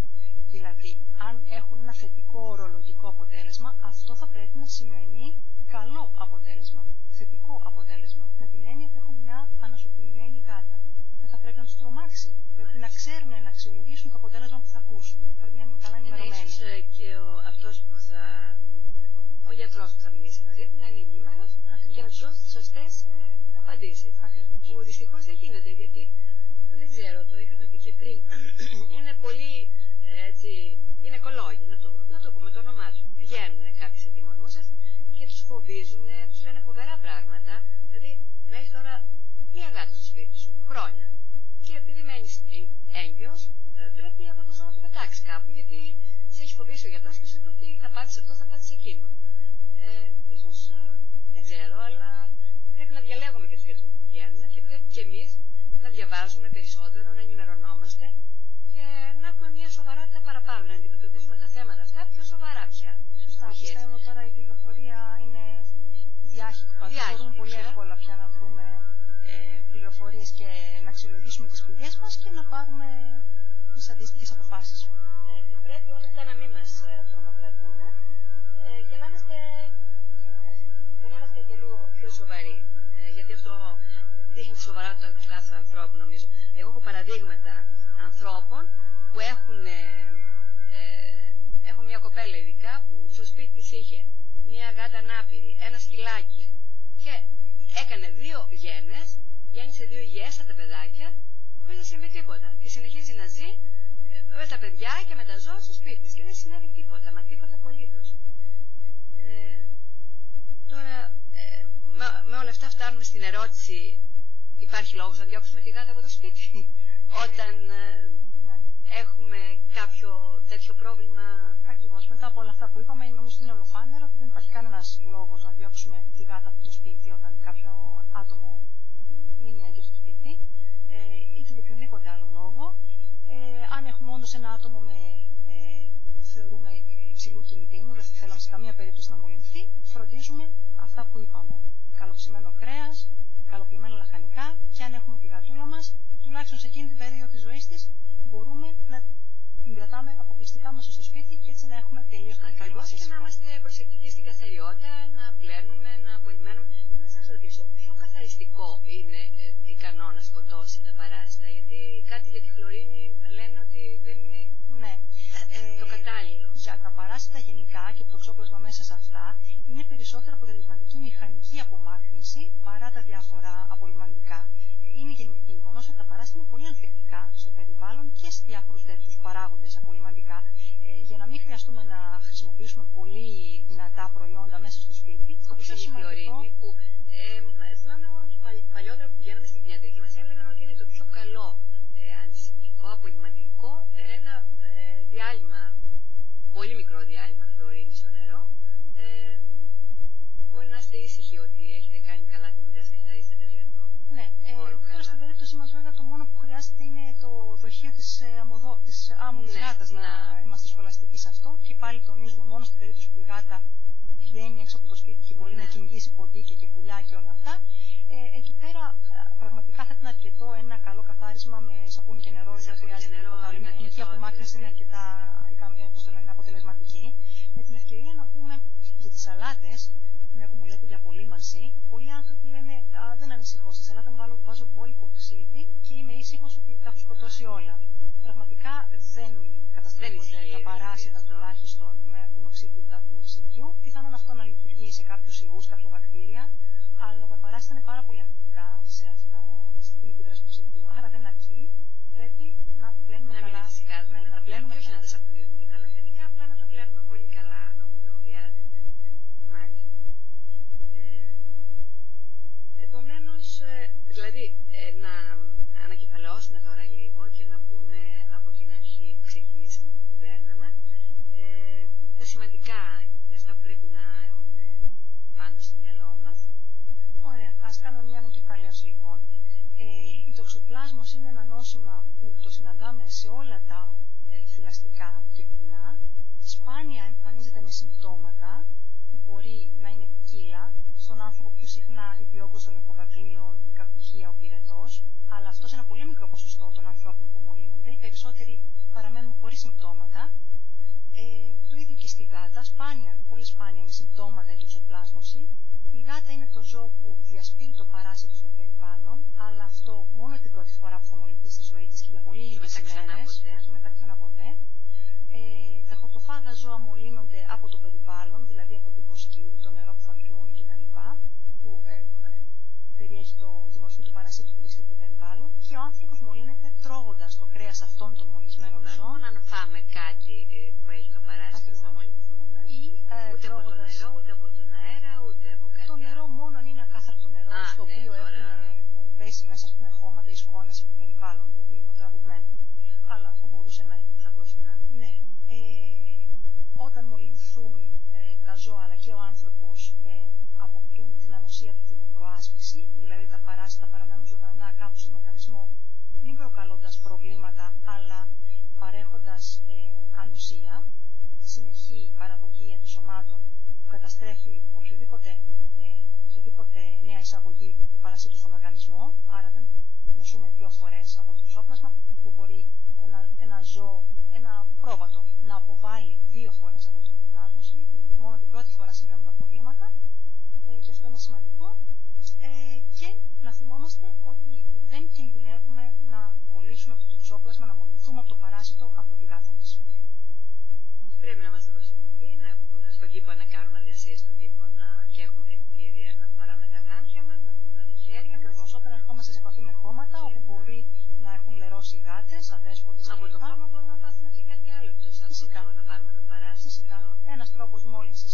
Δηλαδή, αν έχουν ένα θετικό ορολογικό αποτέλεσμα, αυτό θα πρέπει να σημαίνει καλό αποτέλεσμα. Θετικό αποτέλεσμα. Με την έννοια ότι έχουν μια ανασωπημένη γάτα. Δεν θα πρέπει να τους τρομάξει. Πρέπει να ξέρουν να αξιολογήσουν το αποτέλεσμα που θα ακούσουν. Πρέπει να είναι καλά ενημερωμένοι. Ίσως και ο γιατρός που θα μιλήσει μαζί του να είναι ενήμερος και να του δώσει τις σωστές απαντήσεις. Που δυστυχώς δεν γίνεται, γιατί δεν ξέρω, το είχαμε πει και πριν. Είναι πολύ έτσι, γυναικολόγοι, να το πούμε το όνομά του. Βγαίνουν κάποιες εγκυμονούσες και τους φοβίζουν, τους λένε φοβερά πράγματα. Δηλαδή, να έχεις τώρα μία γάτα στο σπίτι σου, χρόνια. Και επειδή μένεις έγκυος, πρέπει αυτό το ζώο να το πετάξει κάπου, γιατί σε έχει φοβήσει ο γιατρός και σου είπε ότι θα πάθεις αυτό, θα πάθεις εκείνο. Ίσως δεν ξέρω, αλλά πρέπει να διαλέγουμε και τους γιατρούς που βγαίνουν και πρέπει και εμείς να διαβάζουμε περισσότερο, να ενημερωνόμαστε και να έχουμε μια σοβαρότητα παραπάνω, να αντιμετωπίζουμε τα θέματα αυτά πιο σοβαρά πια. Σωστά, πιστεύω τώρα η πληροφορία είναι διάχυτη. Μπορούμε πολύ εύκολα πια να βρούμε πληροφορίες και να αξιολογήσουμε τις πηγές μας και να πάρουμε τις αντίστοιχες αποφάσεις. Ναι, και πρέπει όλα αυτά να μην μας τρομοκρατούν και να είμαστε και λίγο πιο σοβαροί. Γιατί αυτό δείχνει τη σοβαρότητα του κάθε ανθρώπου, νομίζω. Εγώ έχω παραδείγματα ανθρώπων που έχω μια κοπέλα ειδικά που στο σπίτι της είχε μια γάτα ανάπηρη, ένα σκυλάκι και έκανε 2 γένες, γέννησε 2 υγιέστατα παιδάκια χωρίς να συμβεί τίποτα και συνεχίζει να ζει με τα παιδιά και με τα ζώα στο σπίτι της και δεν συνέβη τίποτα, μα τίποτα απολύτως. Τώρα με όλα αυτά φτάνουμε στην ερώτηση, υπάρχει λόγος να διώξουμε τη γάτα από το σπίτι όταν έχουμε κάποιο τέτοιο πρόβλημα? Ακριβώς, μετά από όλα αυτά που είπαμε, νομίζω ότι είναι ολοφάνερο ότι δεν υπάρχει κανένας λόγος να διώξουμε τη γάτα από το σπίτι όταν κάποιο άτομο μείνει έγκυο στο σπίτι, είτε για οποιονδήποτε άλλο λόγο. Αν έχουμε όντως ένα άτομο με θεωρούμε υψηλού κινδύνου, δεν θέλαμε σε καμία περίπτωση να μολυνθεί, φροντίζουμε αυτά που είπαμε. Καλοψημένο κρέας, καλοπλημμένα λαχανικά και αν έχουμε τη γατούλα μας, τουλάχιστον σε εκείνη την περίοδο της ζωής της, μπορούμε να την κρατάμε αποκλειστικά μέσα στο σπίτι και έτσι να έχουμε τελείως την ακριβώς και να είμαστε προσεκτικοί στην καθαριότητα, να πλένουμε, να απολυμμένουμε. Να σας ρωτήσω, ποιο καθαριστικό είναι ικανό να σκοτώσει τα παράσιτα? Γιατί κάτι για τη χλωρίνη λένε ότι δεν είναι το κατάλληλο. Για τα παράσιτα γενικά και το τοξόπλασμα μέσα σε αυτά είναι περισσότερο αποτελεσματική μηχανική απομάκρυνση παρά τα διάφορα απολυμαντικά. Είναι γεγονός ότι τα παράσιτα στο περιβάλλον και σε διάφορους τέτοιους παράγοντες απολυμαντικά, για να μην χρειαστούμε να χρησιμοποιήσουμε πολύ δυνατά προϊόντα μέσα στο σπίτι. Το πιο σημαντικό που θυμάμαι εγώ παλιότερα που πηγαίναμε στην κτηνιατρική μας έλεγαν ότι είναι το πιο καλό αντισηπτικό, απολυμαντικό, ένα διάλειμμα, πολύ μικρό διάλειμμα χλωρίνη στο νερό. Μπορεί να είστε ήσυχοι ότι έχετε κάνει καλά τη δουλειά σας και θα είστε τέλεια αυτό. Ναι, τώρα στην περίπτωση μας βέβαια το μόνο που χρειάζεται είναι το δοχείο της άμμου της γάτας να είμαστε σχολαστικοί σε αυτό, και πάλι τονίζουμε μόνο στην περίπτωση που η γάτα βγαίνει έξω από το σπίτι και μπορεί να κυνηγήσει ποντίκια και πουλιά και όλα αυτά. Εκεί πέρα πραγματικά θα ήταν αρκετό ένα καλό καθάρισμα με σαπούνι και νερό. Δεν χρειάζεται τίποτα άλλο. Η μηχανική απομάκρυνση είναι αρκετά αποτελεσματική. Με την ευκαιρία να πούμε για τις σαλάτες, μια που μου λέτε για απολύμανση, πολλοί άνθρωποι λένε δεν ανησυχώ, στη σαλάτα βάζω μπόλικο ξύδι και είμαι ήσυχος ότι τα έχω σκοτώσει όλα. Πραγματικά δεν καταστρέφονται τα παράσιτα τουλάχιστον με την οξύτητα του ξυδιού. Πιθανόν αυτό να λειτουργεί σε κάποιους ιούς, κάποια βακτήρια, αλλά τα παράσιτα είναι πάρα πολύ αρνητικά σε αυτά, στην επίδραση του ξυδιού. Άρα δεν αρκεί, πρέπει να πλένουμε καλά. Να πλένουμε όχι να τα σαπνίζουμε και τα λαχανικά, απλά να τα πλένουμε πολύ καλά, νομίζω χρειάζεται. Μάλιστα. Επομένως, δηλαδή, να ανακεφαλαιώσουμε τώρα λίγο και να πούμε από την αρχή που ξεκινήσαμε την κουβέντα μας, τα σημαντικά, αυτά που πρέπει να έχουμε πάντα στο μυαλό μας. Ωραία, ας κάνουμε μια ανακεφαλαίωση λοιπόν. Η τοξοπλάσμος είναι ένα νόσημα που το συναντάμε σε όλα τα θηλαστικά και πτηνά. Σπάνια εμφανίζεται με συμπτώματα που μπορεί να είναι ποικίλα. Στον άνθρωπο πιο συχνά η διόγκωση των λιποδακλείων, η κακουχία, ο πυρετός, αλλά αυτό σε ένα πολύ μικρό ποσοστό των ανθρώπων που μολύνονται. Οι περισσότεροι παραμένουν χωρίς συμπτώματα. Το ίδιο και στη γάτα, πολύ σπάνια είναι συμπτώματα η τοξοπλάσμωση. Η γάτα είναι το ζώο που διασπείρει το παράσιτο στο περιβάλλον, αλλά αυτό μόνο την πρώτη φορά που θα μολυνθεί στη ζωή της και για πολύ λίγες ημέρες, και μετά ξανά ποτέ. Τα χορτοφάγα ζώα μολύνονται από το περιβάλλον, δηλαδή από την βοσκή, το νερό που θα πιούν κτλ. Που περιέχει τη μορφή του παρασίτου που βρίσκεται στο περιβάλλον, και ο άνθρωπος μολύνεται τρώγοντας το κρέας αυτών των μολυσμένων ζώων. Δεν να φάμε κάτι που έχει το παράσιτο θα μολυνθούμε. Ούτε από το νερό, ούτε από τον αέρα, ούτε από κάτι. Το νερό μόνο αν είναι ακάθαρτο νερό, στο οποίο έχουν πέσει μέσα χώματα ή σκόνες του περιβάλλοντος, είναι τραβηγμένα. Αλλά αυτό μπορούσε να είναι. Ναι. Όταν μολυνθούν τα ζώα αλλά και ο άνθρωπος, αποκτούν την ανοσία του τύπου προάσπιση, δηλαδή τα παράσιτα παραμένουν ζωντανά κάπου στον οργανισμό, μην προκαλώντας προβλήματα, αλλά παρέχοντας ανοσία, συνεχή παραγωγή αντισωμάτων που καταστρέφει οποιοδήποτε νέα εισαγωγή του παρασίτου στον οργανισμό. Άρα δεν νοσούμε 2 φορές από το τοξόπλασμα, δεν μπορεί ένα ζώο, ένα πρόβατο να αποβάλει 2 φορές από την τοξοπλάσμωση, μόνο την πρώτη φορά συμβαίνουν τα προβλήματα, και αυτό είναι σημαντικό. Και να θυμόμαστε ότι δεν κινδυνεύουμε να κολλήσουμε από το τοξόπλασμα, να μολυνθούμε από το παράσιτο από τη γάτα μας. Πρέπει να είμαστε προσεκτικοί, στον κήπο να κάνουμε εργασίες στον κήπο και έχουμε επικίνδυνα να φοράμε τα γάντια μας, να πούμε τα χέρια μας. Ακριβώς, όταν ερχόμαστε σε επαφή με χώματα, όπου μπορεί να έχουν λερώσει γάτες, αδέσποτες κλπ. Από το χώμα μπορούμε να πάθουμε και κάτι άλλο εκτός από αυτό, να πάρουμε το παράσιτο. Φυσικά. Ένας τρόπος μόλυνσης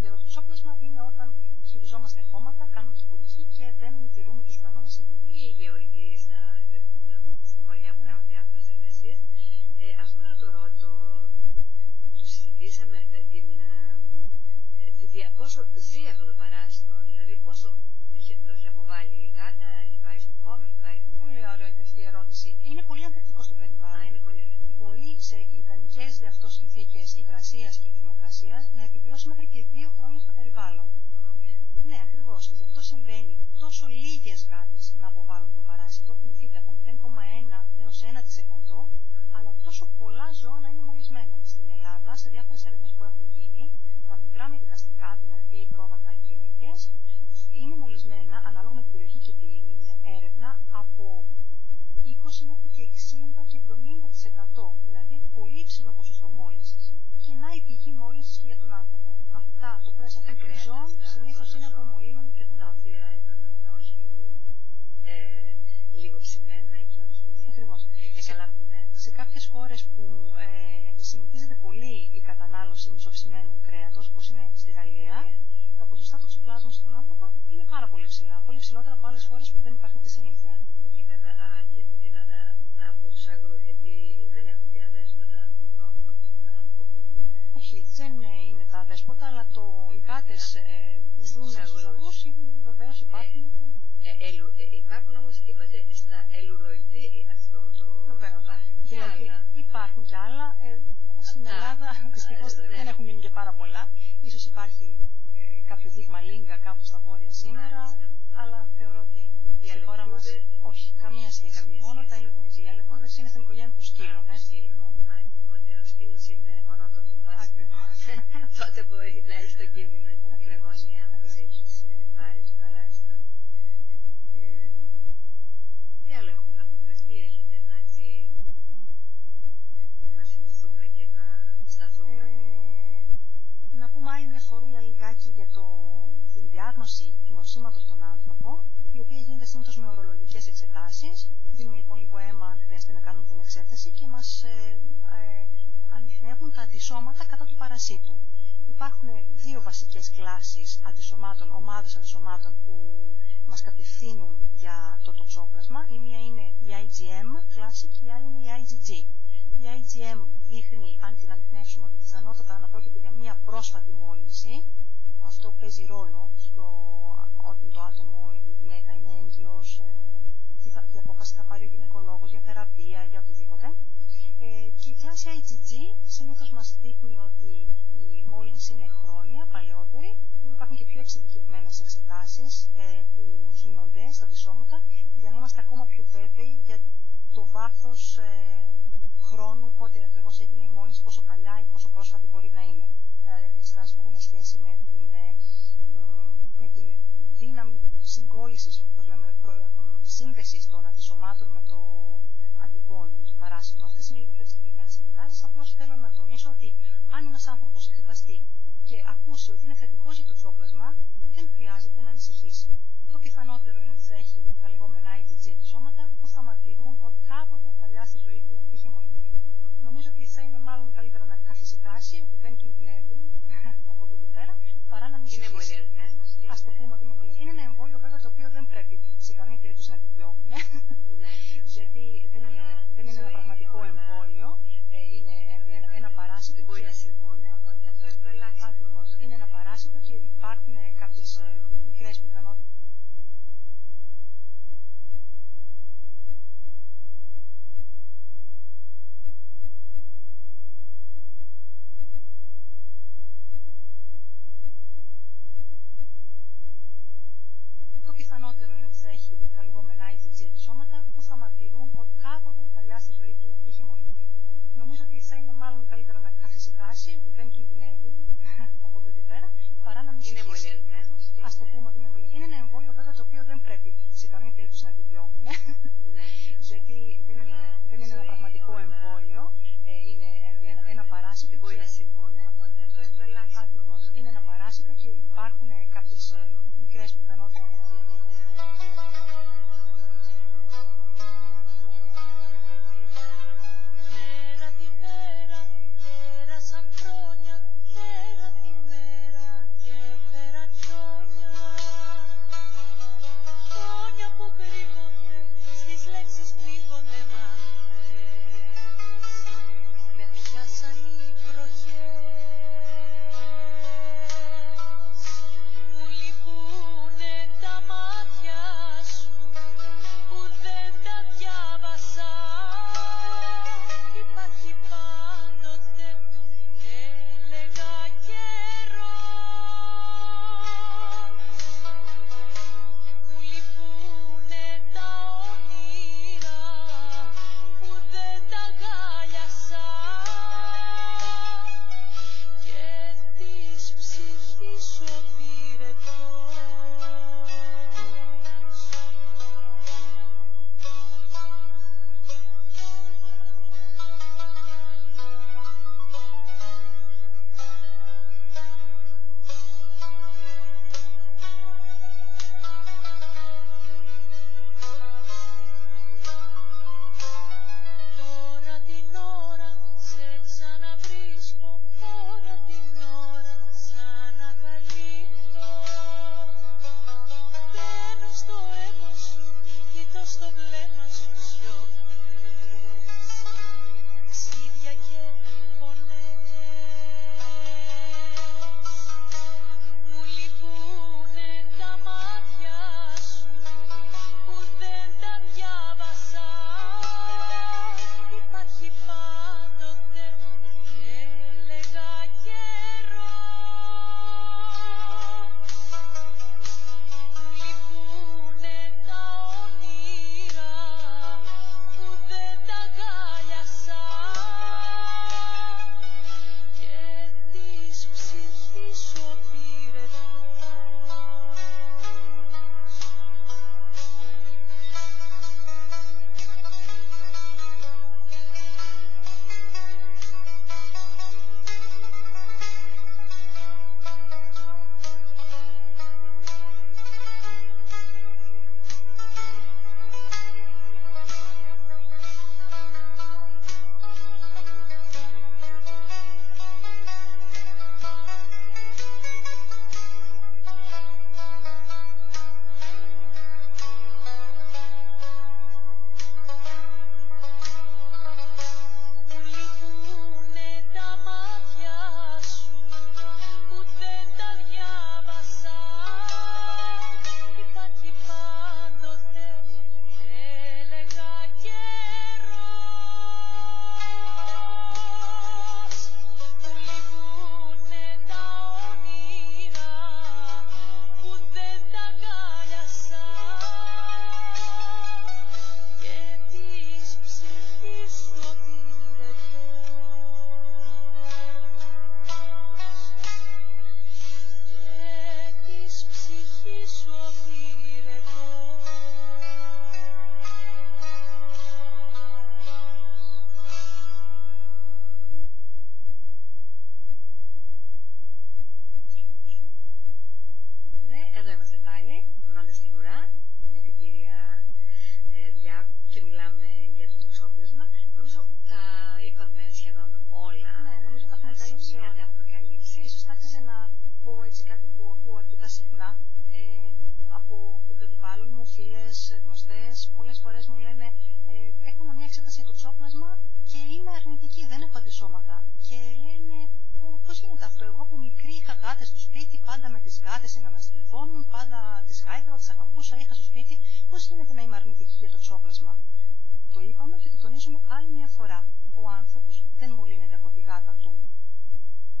για το τοξόπλασμα είναι όταν χειριζόμαστε χώματα, κάνουμε σπουργή και δεν τηρούμε τους κανόνες υγιεινής. Ή οι γεωργοί στα χωριά που κάνουν διάφορες εργασίες. Αυτό το συζητήσαμε, πόσο ζει αυτό το παράσιτο, δηλαδή πόσο έχει αποβάλει η γάτα, έχει πάει στο χώμα, έχει πάει. Πολύ ωραία και αυτή η ερώτηση. Είναι πολύ ανθεκτικό στο περιβάλλον. Μπορεί σε ιδανικές δε αυτό συνθήκες υγρασίας και θερμοκρασίας να επιβιώσει μέχρι και 2 χρόνια στο περιβάλλον. Ναι, ακριβώς. Γι' αυτό συμβαίνει τόσο λίγες γάτες να αποβάλουν το παράσιτο, θυμηθείτε από 0,1 έως 1%, αλλά τόσο πολλά ζώα να είναι μολυσμένα. Στην Ελλάδα, σε διάφορες έρευνες που έχουν γίνει, τα μικρά μυδικαστικά, δηλαδή πρόβατα και έγκες, είναι μολυσμένα, ανάλογα με την περιοχή και την έρευνα, από 20 μέχρι και 60 και 70%. Δηλαδή πολύ υψηλό ποσοστό μόλυνσης. Και να η πηγή μόλυνσης και για τον άνθρωπο. Αυτά, το κρέας αυτών των ζώων, συνήθως είναι που μολύνουν και τον άνθρωπο. Όχι λίγο ψημένα και όχι. Ακριβώς. Και σε κάποιες χώρες που συνηθίζεται πολύ η κατανάλωση μισοψημένου κρέατος, όπως είναι στη Γαλλία, τα ποσοστά τοξοπλάσματος στον άνθρωπο είναι πάρα πολύ ψηλά. Πολύ ψηλότερα από άλλες χώρες που δεν υπάρχει τη συνήθεια. Και βέβαια, από τους αγρότες, γιατί δεν έχουν πια δέσποτα του δρόμου. Όχι, δεν είναι τα δέσποτα, αλλά οι γάτες που ζουν στους αγρούς βεβαίως υπάρχουν. Υπάρχουν όμως, είπατε, στα ελουροειδή αυτό το. Βεβαίως. Δηλαδή, υπάρχουν κι άλλα. Στην Ελλάδα δυστυχώς δεν έχουν μείνει και πάρα πολλά. Ίσως υπάρχει κάποιο δείγμα λίγκα κάπου στα βόρεια σήμερα, αλλά θεωρώ ότι στη χώρα μας όχι, καμία σχέση. Μόνο τα ελουροειδή. Οι αλεπούδες είναι στην οικογένεια του σκύλου. Οπότε ο σκύλος είναι μόνο το πάση. Τότε μπορεί να έχει τον κίνδυνο την αγωνία να τους έχεις πάρει και παράσει. Τι άλλο έχουμε να πούμε, τι έχετε να θυμηθούμε και να σταθούμε. Να πούμε άλλη μια φορούλα λιγάκι για την διάγνωση του νοσήματος στον άνθρωπο, η οποία γίνεται συνήθως με ορολογικές εξετάσεις. Δίνουμε λοιπόν λίγο αίμα αν χρειάζεται να κάνουμε την εξέταση και μας ανιχνεύουν τα αντισώματα κατά του παρασίτου. Υπάρχουν δύο βασικές κλάσεις αντισωμάτων, ομάδες αντισωμάτων που μας κατευθύνουν για το τοξόπλασμα. Η μία είναι η IgM κλάση και η άλλη είναι η IgG. Η IgM δείχνει, αν την ανιχνεύσουμε, ότι πιθανότατα να πρόκειται για μία πρόσφατη μόλυνση. Αυτό παίζει ρόλο όταν το άτομο είναι έγκυος, τι απόφαση θα πάρει ο γυναικολόγος για θεραπεία, για οτιδήποτε. Και η κλάση IgG συνήθως μας δείχνει ότι η μόλυνση είναι χρόνια, παλαιότερη. Υπάρχουν και πιο εξειδικευμένες εξετάσεις που γίνονται στα αντισώματα για να είμαστε ακόμα πιο βέβαιοι για το βάθος χρόνου, πότε ακριβώς έγινε η μόλυνση, πόσο παλιά ή πόσο πρόσφατη μπορεί να είναι. Εξετάσεις που έχουν σχέση με την δύναμη συγκόλλησης, όπως λέμε, σύνδεσης των αντισωμάτων με το αντιγόνο, με το παράσιτο. Αυτές είναι λίγο πιο εξειδικευμένες εξετάσεις. Απλώς θέλω να τονίσω ότι αν ένας άνθρωπος εξεταστεί και ακούσει ότι είναι θετικός για το τοξόπλασμα, δεν χρειάζεται να ανησυχήσει. Το πιθανότερο είναι ότι θα έχει τα λεγόμενα IgG αντισώματα που θα μαρτυρούν ότι κάποτε παλιά στη ζωή του είχε μολυνθεί. Νομίζω ότι θα είναι μάλλον καλύτερα να καθησυχάσει, ότι δεν κινδυνεύει από εδώ και πέρα, παρά να ανησυχήσει. Είναι εμβολιασμένος. Ας το πούμε ότι είναι εμβολιασμένος. Είναι ένα εμβόλιο βέβαια το οποίο δεν πρέπει σε καμία περίπτωση να επιδιώκουμε. Γιατί δεν είναι ένα πραγματικό εμβόλιο. Είναι ένα παράσιτο. Μπορεί να συμβούν, οπότε αυτό είναι το ελάχιστο. Ακριβώς. Είναι ένα παράσιτο και υπάρχουν κάποιες μικρές πιθανότητες. Το πιθανότερο είναι ότι θα έχει τα λεγόμενα IgG αντισώματα που θα μαρτυρούν ότι κάποτε παλιά στη ζωή του είχε μολυνθεί. Νομίζω ότι θα είναι μάλλον καλύτερα να καθησυχάσει, ότι δεν κινδυνεύει από εδώ και πέρα, παρά να ανησυχήσει. Είναι εμβολιασμένος. Ας το πούμε ότι είναι εμβολιασμένος. Είναι ένα εμβόλιο βέβαια το οποίο δεν πρέπει σε καμία περίπτωση να επιδιώκουμε. Γιατί δεν είναι ένα πραγματικό εμβόλιο. Είναι ένα παράσιτο. Μπορεί να συμβούν, οπότε αυτό είναι το ελάχιστο. Ακριβώς. Είναι ένα παράσιτο και υπάρχουν κάποιες μικρές πιθανότητες. Μέρα τη μέρα πέρασαν χρόνια, μέρα τη μέρα και πέραν χιόνια. Χιόνια που κρύβονται, στις λέξεις πνίγονται μάχες. Με πιάσαν οι βροχές, μου λείπουνε Πάντα στην ουρά, με την κυρία Διάκου και μιλάμε για το τοξόπλασμα. Νομίζω τα είπαμε σχεδόν όλα. Ναι, νομίζω τα έχουμε καλύψει όλα. Τα έχουμε καλύψει. Ίσως θα ήθελα να πω έτσι κάτι που ακούω αρκετά συχνά από το περιβάλλον μου, φίλες, γνωστές. Πολλές φορές μου λένε έκανα μια εξέταση για το τοξόπλασμα και είμαι αρνητική, δεν έχω αντισώματα. Και λένε πώς γίνεται αυτό, εγώ από μικρή είχα γάτες στο σπίτι, πάντα με τις γάτες συναναστρεφόμουν, πάντα τις χάιδευα, τις αγαπούσα, είχα στο σπίτι. Πώς γίνεται να είμαι αρνητική για το τοξόπλασμα? Το είπαμε και το τονίζουμε άλλη μια φορά. Ο άνθρωπος δεν μολύνεται από τη γάτα του.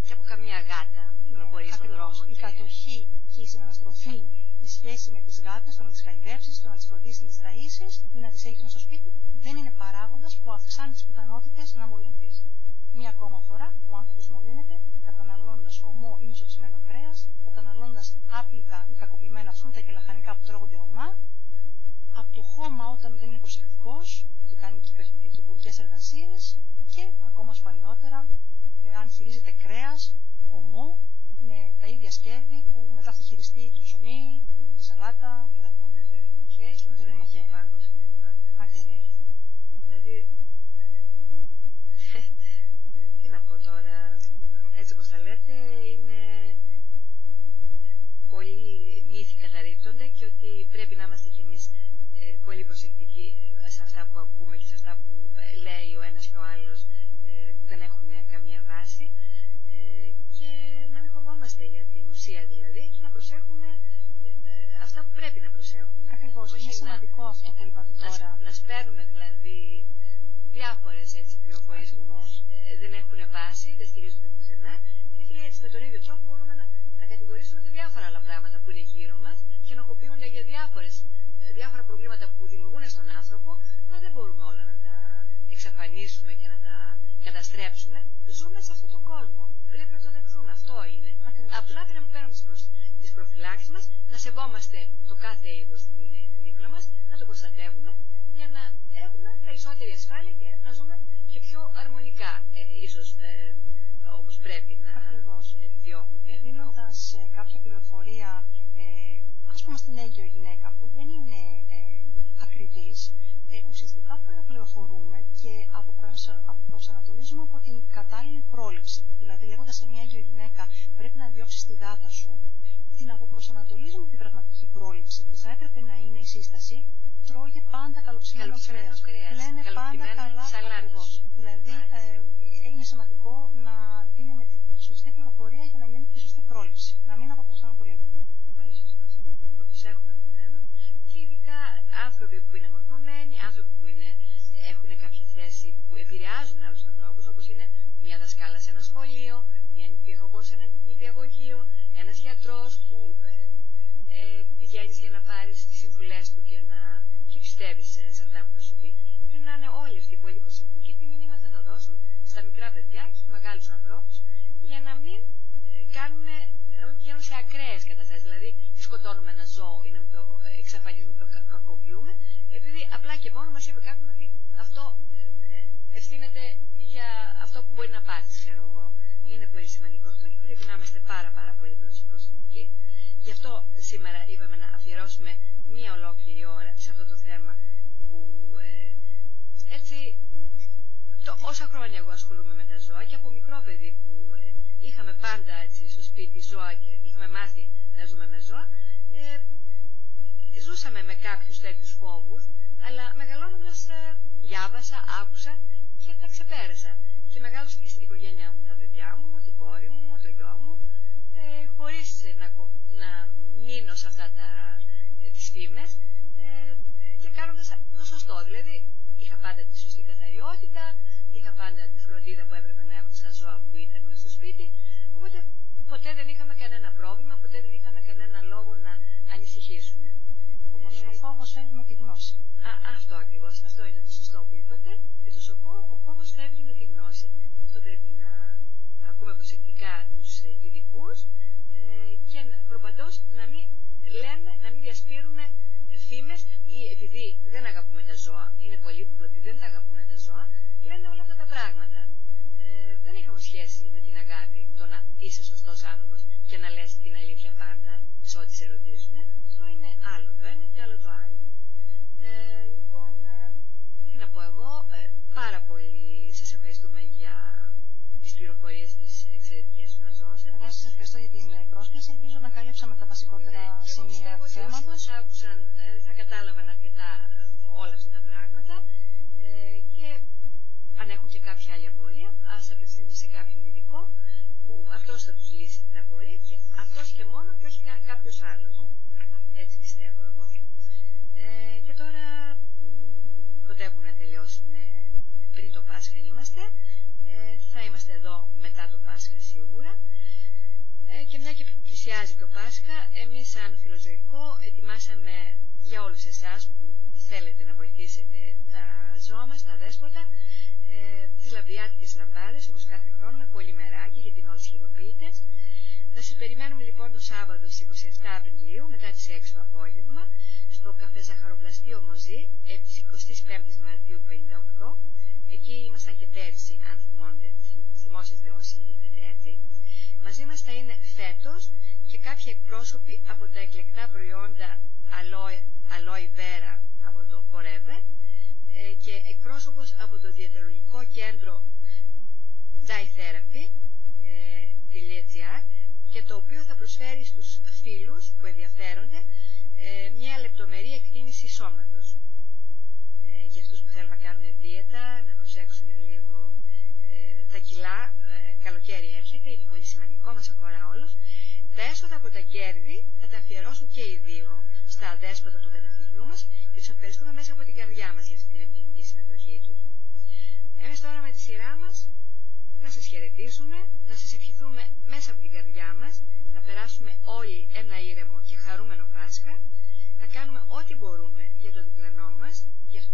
Και από καμία γάτα προχωρεί στον δρόμο. Η κατοχή και η συναναστροφή, η σχέση με τις γάτες, το να τις χαϊδεύσεις, το να τις φροντίσεις, να τις ταΐσεις ή να τις έχεις στο σπίτι, δεν είναι παράγοντας που αυξάνει τις πιθανότητες να μολυνθείς. Μία ακόμα φορά, ο άνθρωπος μολύνεται καταναλώνοντας ομό ή μισοψημένο κρέας, καταναλώνοντας άπλυτα ή κακοποιημένα φρούτα και λαχανικά που τρώγονται ομά, από το χώμα όταν δεν είναι προσεκτικός και κάνει κυπουργικές εργασίες και ακόμα σπανιότερα αν χειρίζεται κρέας, ομό, με τα ίδια σκεύη που μετά θα χειριστεί το ψωμί, τη σαλάτα κτλ. Δηλαδή, τι να πω τώρα, έτσι όπως τα λέτε, είναι πολλοί μύθοι καταρρίπτονται και ότι πρέπει να είμαστε κι εμείς πολύ προσεκτικοί σε αυτά που ακούμε και σε αυτά που λέει ο ένας και ο άλλος που δεν έχουν καμία βάση και να μην φοβόμαστε για την ουσία δηλαδή και να προσέχουμε αυτά που πρέπει να προσέχουμε. Ακριβώς, είναι σημαντικό αυτό που είπατε τώρα. Να σπέρνουμε δηλαδή διάφορες πληροφορίες που δεν έχουν βάση, δεν στηρίζονται πουθενά και έτσι με τον ίδιο τρόπο μπορούμε να κατηγορήσουμε και διάφορα άλλα πράγματα που είναι γύρω μας και ενοχοποιούνται για διάφορα προβλήματα που δημιουργούν στον άνθρωπο, αλλά δεν μπορούμε όλα να τα εξαφανίσουμε και να τα καταστρέψουμε. Ζούμε σε αυτόν τον κόσμο. Πρέπει να το δεχθούμε. Αυτό είναι. Ακριβώς. Απλά πρέπει να παίρνουμε τις προφυλάξεις μας, να σεβόμαστε το κάθε είδος που είναι δίπλα μας, να το προστατεύουμε για να έχουμε περισσότερη ασφάλεια και να ζούμε και πιο αρμονικά, ίσως όπως πρέπει να επιδιώκουμε. Δίνοντας κάποια πληροφορία, ας πούμε στην έγκυο γυναίκα που δεν είναι ακριβής, ουσιαστικά παραπληροφορούμε και αποπροσανατολίζουμε από την κατάλληλη πρόληψη. Δηλαδή, λέγοντας σε μια έγκυο γυναίκα πρέπει να διώξεις τη γάτα σου, την αποπροσανατολίζουμε την πραγματική πρόληψη που θα έπρεπε να είναι η σύσταση. Τρώγε πάντα καλοψημένο κρέας. Λένε πάντα καλά ακριβώς. Δηλαδή, είναι σημαντικό να δίνουμε τη σωστή πληροφορία για να γίνει τη σωστή πρόληψη. Να μην αποπροσανατολίζουμε. Πολύ σωστά. Να προσέχουμε τον ένα. Και ειδικά άνθρωποι που είναι μορφωμένοι, άνθρωποι που έχουν κάποια θέση που επηρεάζουν άλλους ανθρώπους, όπως είναι μια δασκάλα σε ένα σχολείο, μια νηπιαγωγός σε ένα νηπιαγωγείο, ένας γιατρός που πηγαίνεις για να πάρεις τις συμβουλές του και πιστεύεις σε αυτά που θα σου πει. Πρέπει να είναι όλοι αυτοί πολύ προσεκτικοί, τι μηνύματα θα δώσουν στα μικρά παιδιά και στους μεγάλους ανθρώπους, για να μην πηγαίνουν σε ακραίες καταστάσεις. Δηλαδή, τι σκοτώνουμε ένα ζώο ή να το εξαφανίζουμε, το κακοποιούμε, επειδή απλά και μόνο μας είπε κάποιον ότι αυτό ευθύνεται για αυτό που μπορεί να πάθεις, ξέρω εγώ. Είναι πολύ σημαντικό αυτό και πρέπει να είμαστε πάρα πολύ προσεκτικοί. Γι' αυτό σήμερα είπαμε να αφιερώσουμε μία ολόκληρη ώρα σε αυτό το θέμα που έτσι όσα χρόνια εγώ ασχολούμαι με τα ζώα και από μικρό παιδί που είχαμε πάντα έτσι, στο σπίτι ζώα και είχαμε μάθει να ζούμε με ζώα, ζούσαμε με κάποιους τέτοιους φόβους, αλλά μεγαλώνοντας διάβασα, άκουσα και τα ξεπέρασα. Και μεγάλωσα και στην οικογένειά μου, τα παιδιά μου, την κόρη μου, το γιο μου, χωρίς να μείνω σε αυτά τις φήμες και κάνοντας το σωστό. Δηλαδή, είχα πάντα τη σωστή καθαριότητα, είχα πάντα τη φροντίδα που έπρεπε να έχω στα ζώα που ήταν στο σπίτι, οπότε ποτέ δεν είχαμε κανένα πρόβλημα, ποτέ δεν είχαμε κανένα λόγο να ανησυχήσουμε. Ο φόβος φεύγει με τη γνώση. Αυτό ακριβώς, αυτό είναι το σωστό που είπατε. Και το σοφό, ο φόβος φεύγει με τη γνώση. Αυτό πρέπει να ακούμε προσεκτικά τους ειδικούς και προπαντός να μην λέμε, να μην διασπείρουμε φήμες ή επειδή δεν αγαπούμε τα ζώα. Είναι πολλοί που επειδή δεν τα αγαπούμε τα ζώα, λένε όλα αυτά τα πράγματα. Δεν είχαμε σχέση με την αγάπη, το να είσαι σωστός άνθρωπος και να λες την αλήθεια πάντα σε ό,τι σε ρωτήσουν. Αυτό είναι άλλο το ένα και άλλο το άλλο. Λοιπόν, τι να πω εγώ, πάρα πολύ σας ευχαριστούμε για τις πληροφορίες τις εξαιρετικές που μας δώσατε. Εγώ σας ευχαριστώ για την πρόσκληση. Ελπίζω να καλύψαμε τα βασικότερα σημεία του θέματος. Όσοι μας άκουσαν θα κατάλαβαν αρκετά όλα αυτά τα πράγματα και αν έχουν και κάποια άλλη απορία, ας απευθύνουν σε κάποιον ειδικό που αυτός θα τους λύσει την απορία και αυτός και μόνο και όχι κάποιος άλλος. Έτσι πιστεύω εγώ. Και τώρα κοντεύουμε να τελειώσουμε πριν το Πάσχα είμαστε. Θα είμαστε εδώ μετά το Πάσχα σίγουρα. Και μια και πλησιάζει το Πάσχα, εμείς σαν Φιλοζωικό ετοιμάσαμε για όλους εσάς που θέλετε να βοηθήσετε τα ζώα μας, τα δέσποτα, τις λαμπριάτικες λαμπάδες, όπως κάθε χρόνο, με πολύ μεράκι για την όλους χειροποίητες. Θα σας περιμένουμε λοιπόν το Σάββατο στις 27 Απριλίου, μετά τις 6 το απόγευμα, στο καφέ Ζαχαροπλαστείο Μοζή, επί της 25ης Μαρτίου 58. Εκεί ήμασταν και πέρυσι, αν θυμόσαστε όσοι είχατε έρθει. Μαζί μας θα είναι φέτος και κάποιοι εκπρόσωποι από τα εκλεκτά προϊόντα Aloe Vera από το Forever και εκπρόσωπος από το διαιτολογικό κέντρο DyeTherapy.gr και το οποίο θα προσφέρει στους φίλους που ενδιαφέρονται μια λεπτομερή εκτίμηση σώματος. Για αυτούς που θέλουν να κάνουν δίαιτα, να προσέξουν λίγο τα κιλά, καλοκαίρι έρχεται, είναι πολύ σημαντικό, μας αφορά όλους. Τα έσοδα από τα κέρδη θα τα αφιερώσουν και οι δύο στα δέσποτα του καταφυγιού μας και τους ευχαριστούμε μέσα από την καρδιά μας για αυτή την ευγενική συμμετοχή τους. Εμείς τώρα με τη σειρά μας να σας χαιρετήσουμε, να σας ευχηθούμε μέσα από την καρδιά μας να περάσουμε όλοι ένα ήρεμο και χαρούμενο Πάσχα, να κάνουμε ό,τι μπορούμε για τον διπλανό μας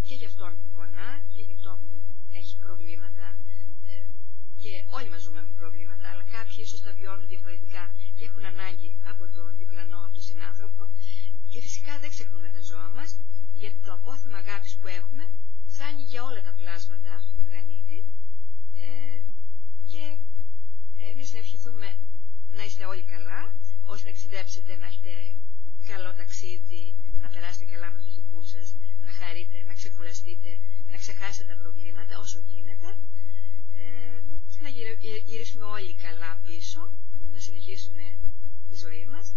και για αυτόν που πονά και για αυτόν που έχει προβλήματα. Και όλοι μας ζούμε με προβλήματα, αλλά κάποιοι ίσως τα βιώνουν διαφορετικά και έχουν ανάγκη από τον διπλανό του συνάνθρωπο. Και φυσικά δεν ξεχνούμε τα ζώα μας, γιατί το απόθεμα αγάπης που έχουμε φτάνει για όλα τα πλάσματα αυτού του πλανήτη. Και εμείς να ευχηθούμε να είστε όλοι καλά, όσοι ταξιδέψετε να έχετε καλό ταξίδι, να περάσετε καλά με τους δικούς σας, να χαρείτε, να ξεκουραστείτε, να ξεχάσετε τα προβλήματα όσο γίνεται. Να γυρίσουμε όλοι καλά πίσω, να συνεχίσουμε τη ζωή μας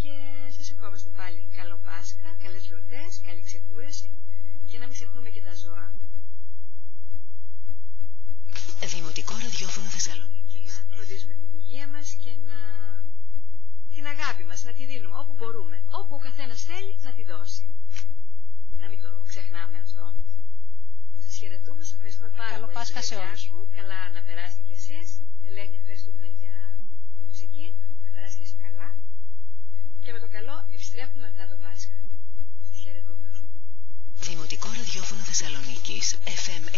και σας ευχόμαστε πάλι καλό Πάσχα, καλές γιορτές, καλή ξεκούραση και να μην ξεχνούμε και τα ζώα. Δημοτικό Ραδιόφωνο Θεσσαλονίκη. Να φροντίζουμε την υγεία μας και την αγάπη μας να τη δίνουμε όπου μπορούμε, όπου ο καθένας θέλει να τη δώσει. Να μην το ξεχνάμε αυτό. Σας χαιρετούμε, σας ευχαριστούμε πάρα πολύ. Καλό Πάσχα σε όλους. Καλά να περάσετε κι εσείς. Ελένη, ευχαριστούμε για τη μουσική. Να περάσετε εσείς καλά. Και με το καλό επιστρέφουμε μετά το Πάσχα. Σας χαιρετούμε. Δημοτικό Ραδιόφωνο Θεσσαλονίκης, FM 100,6.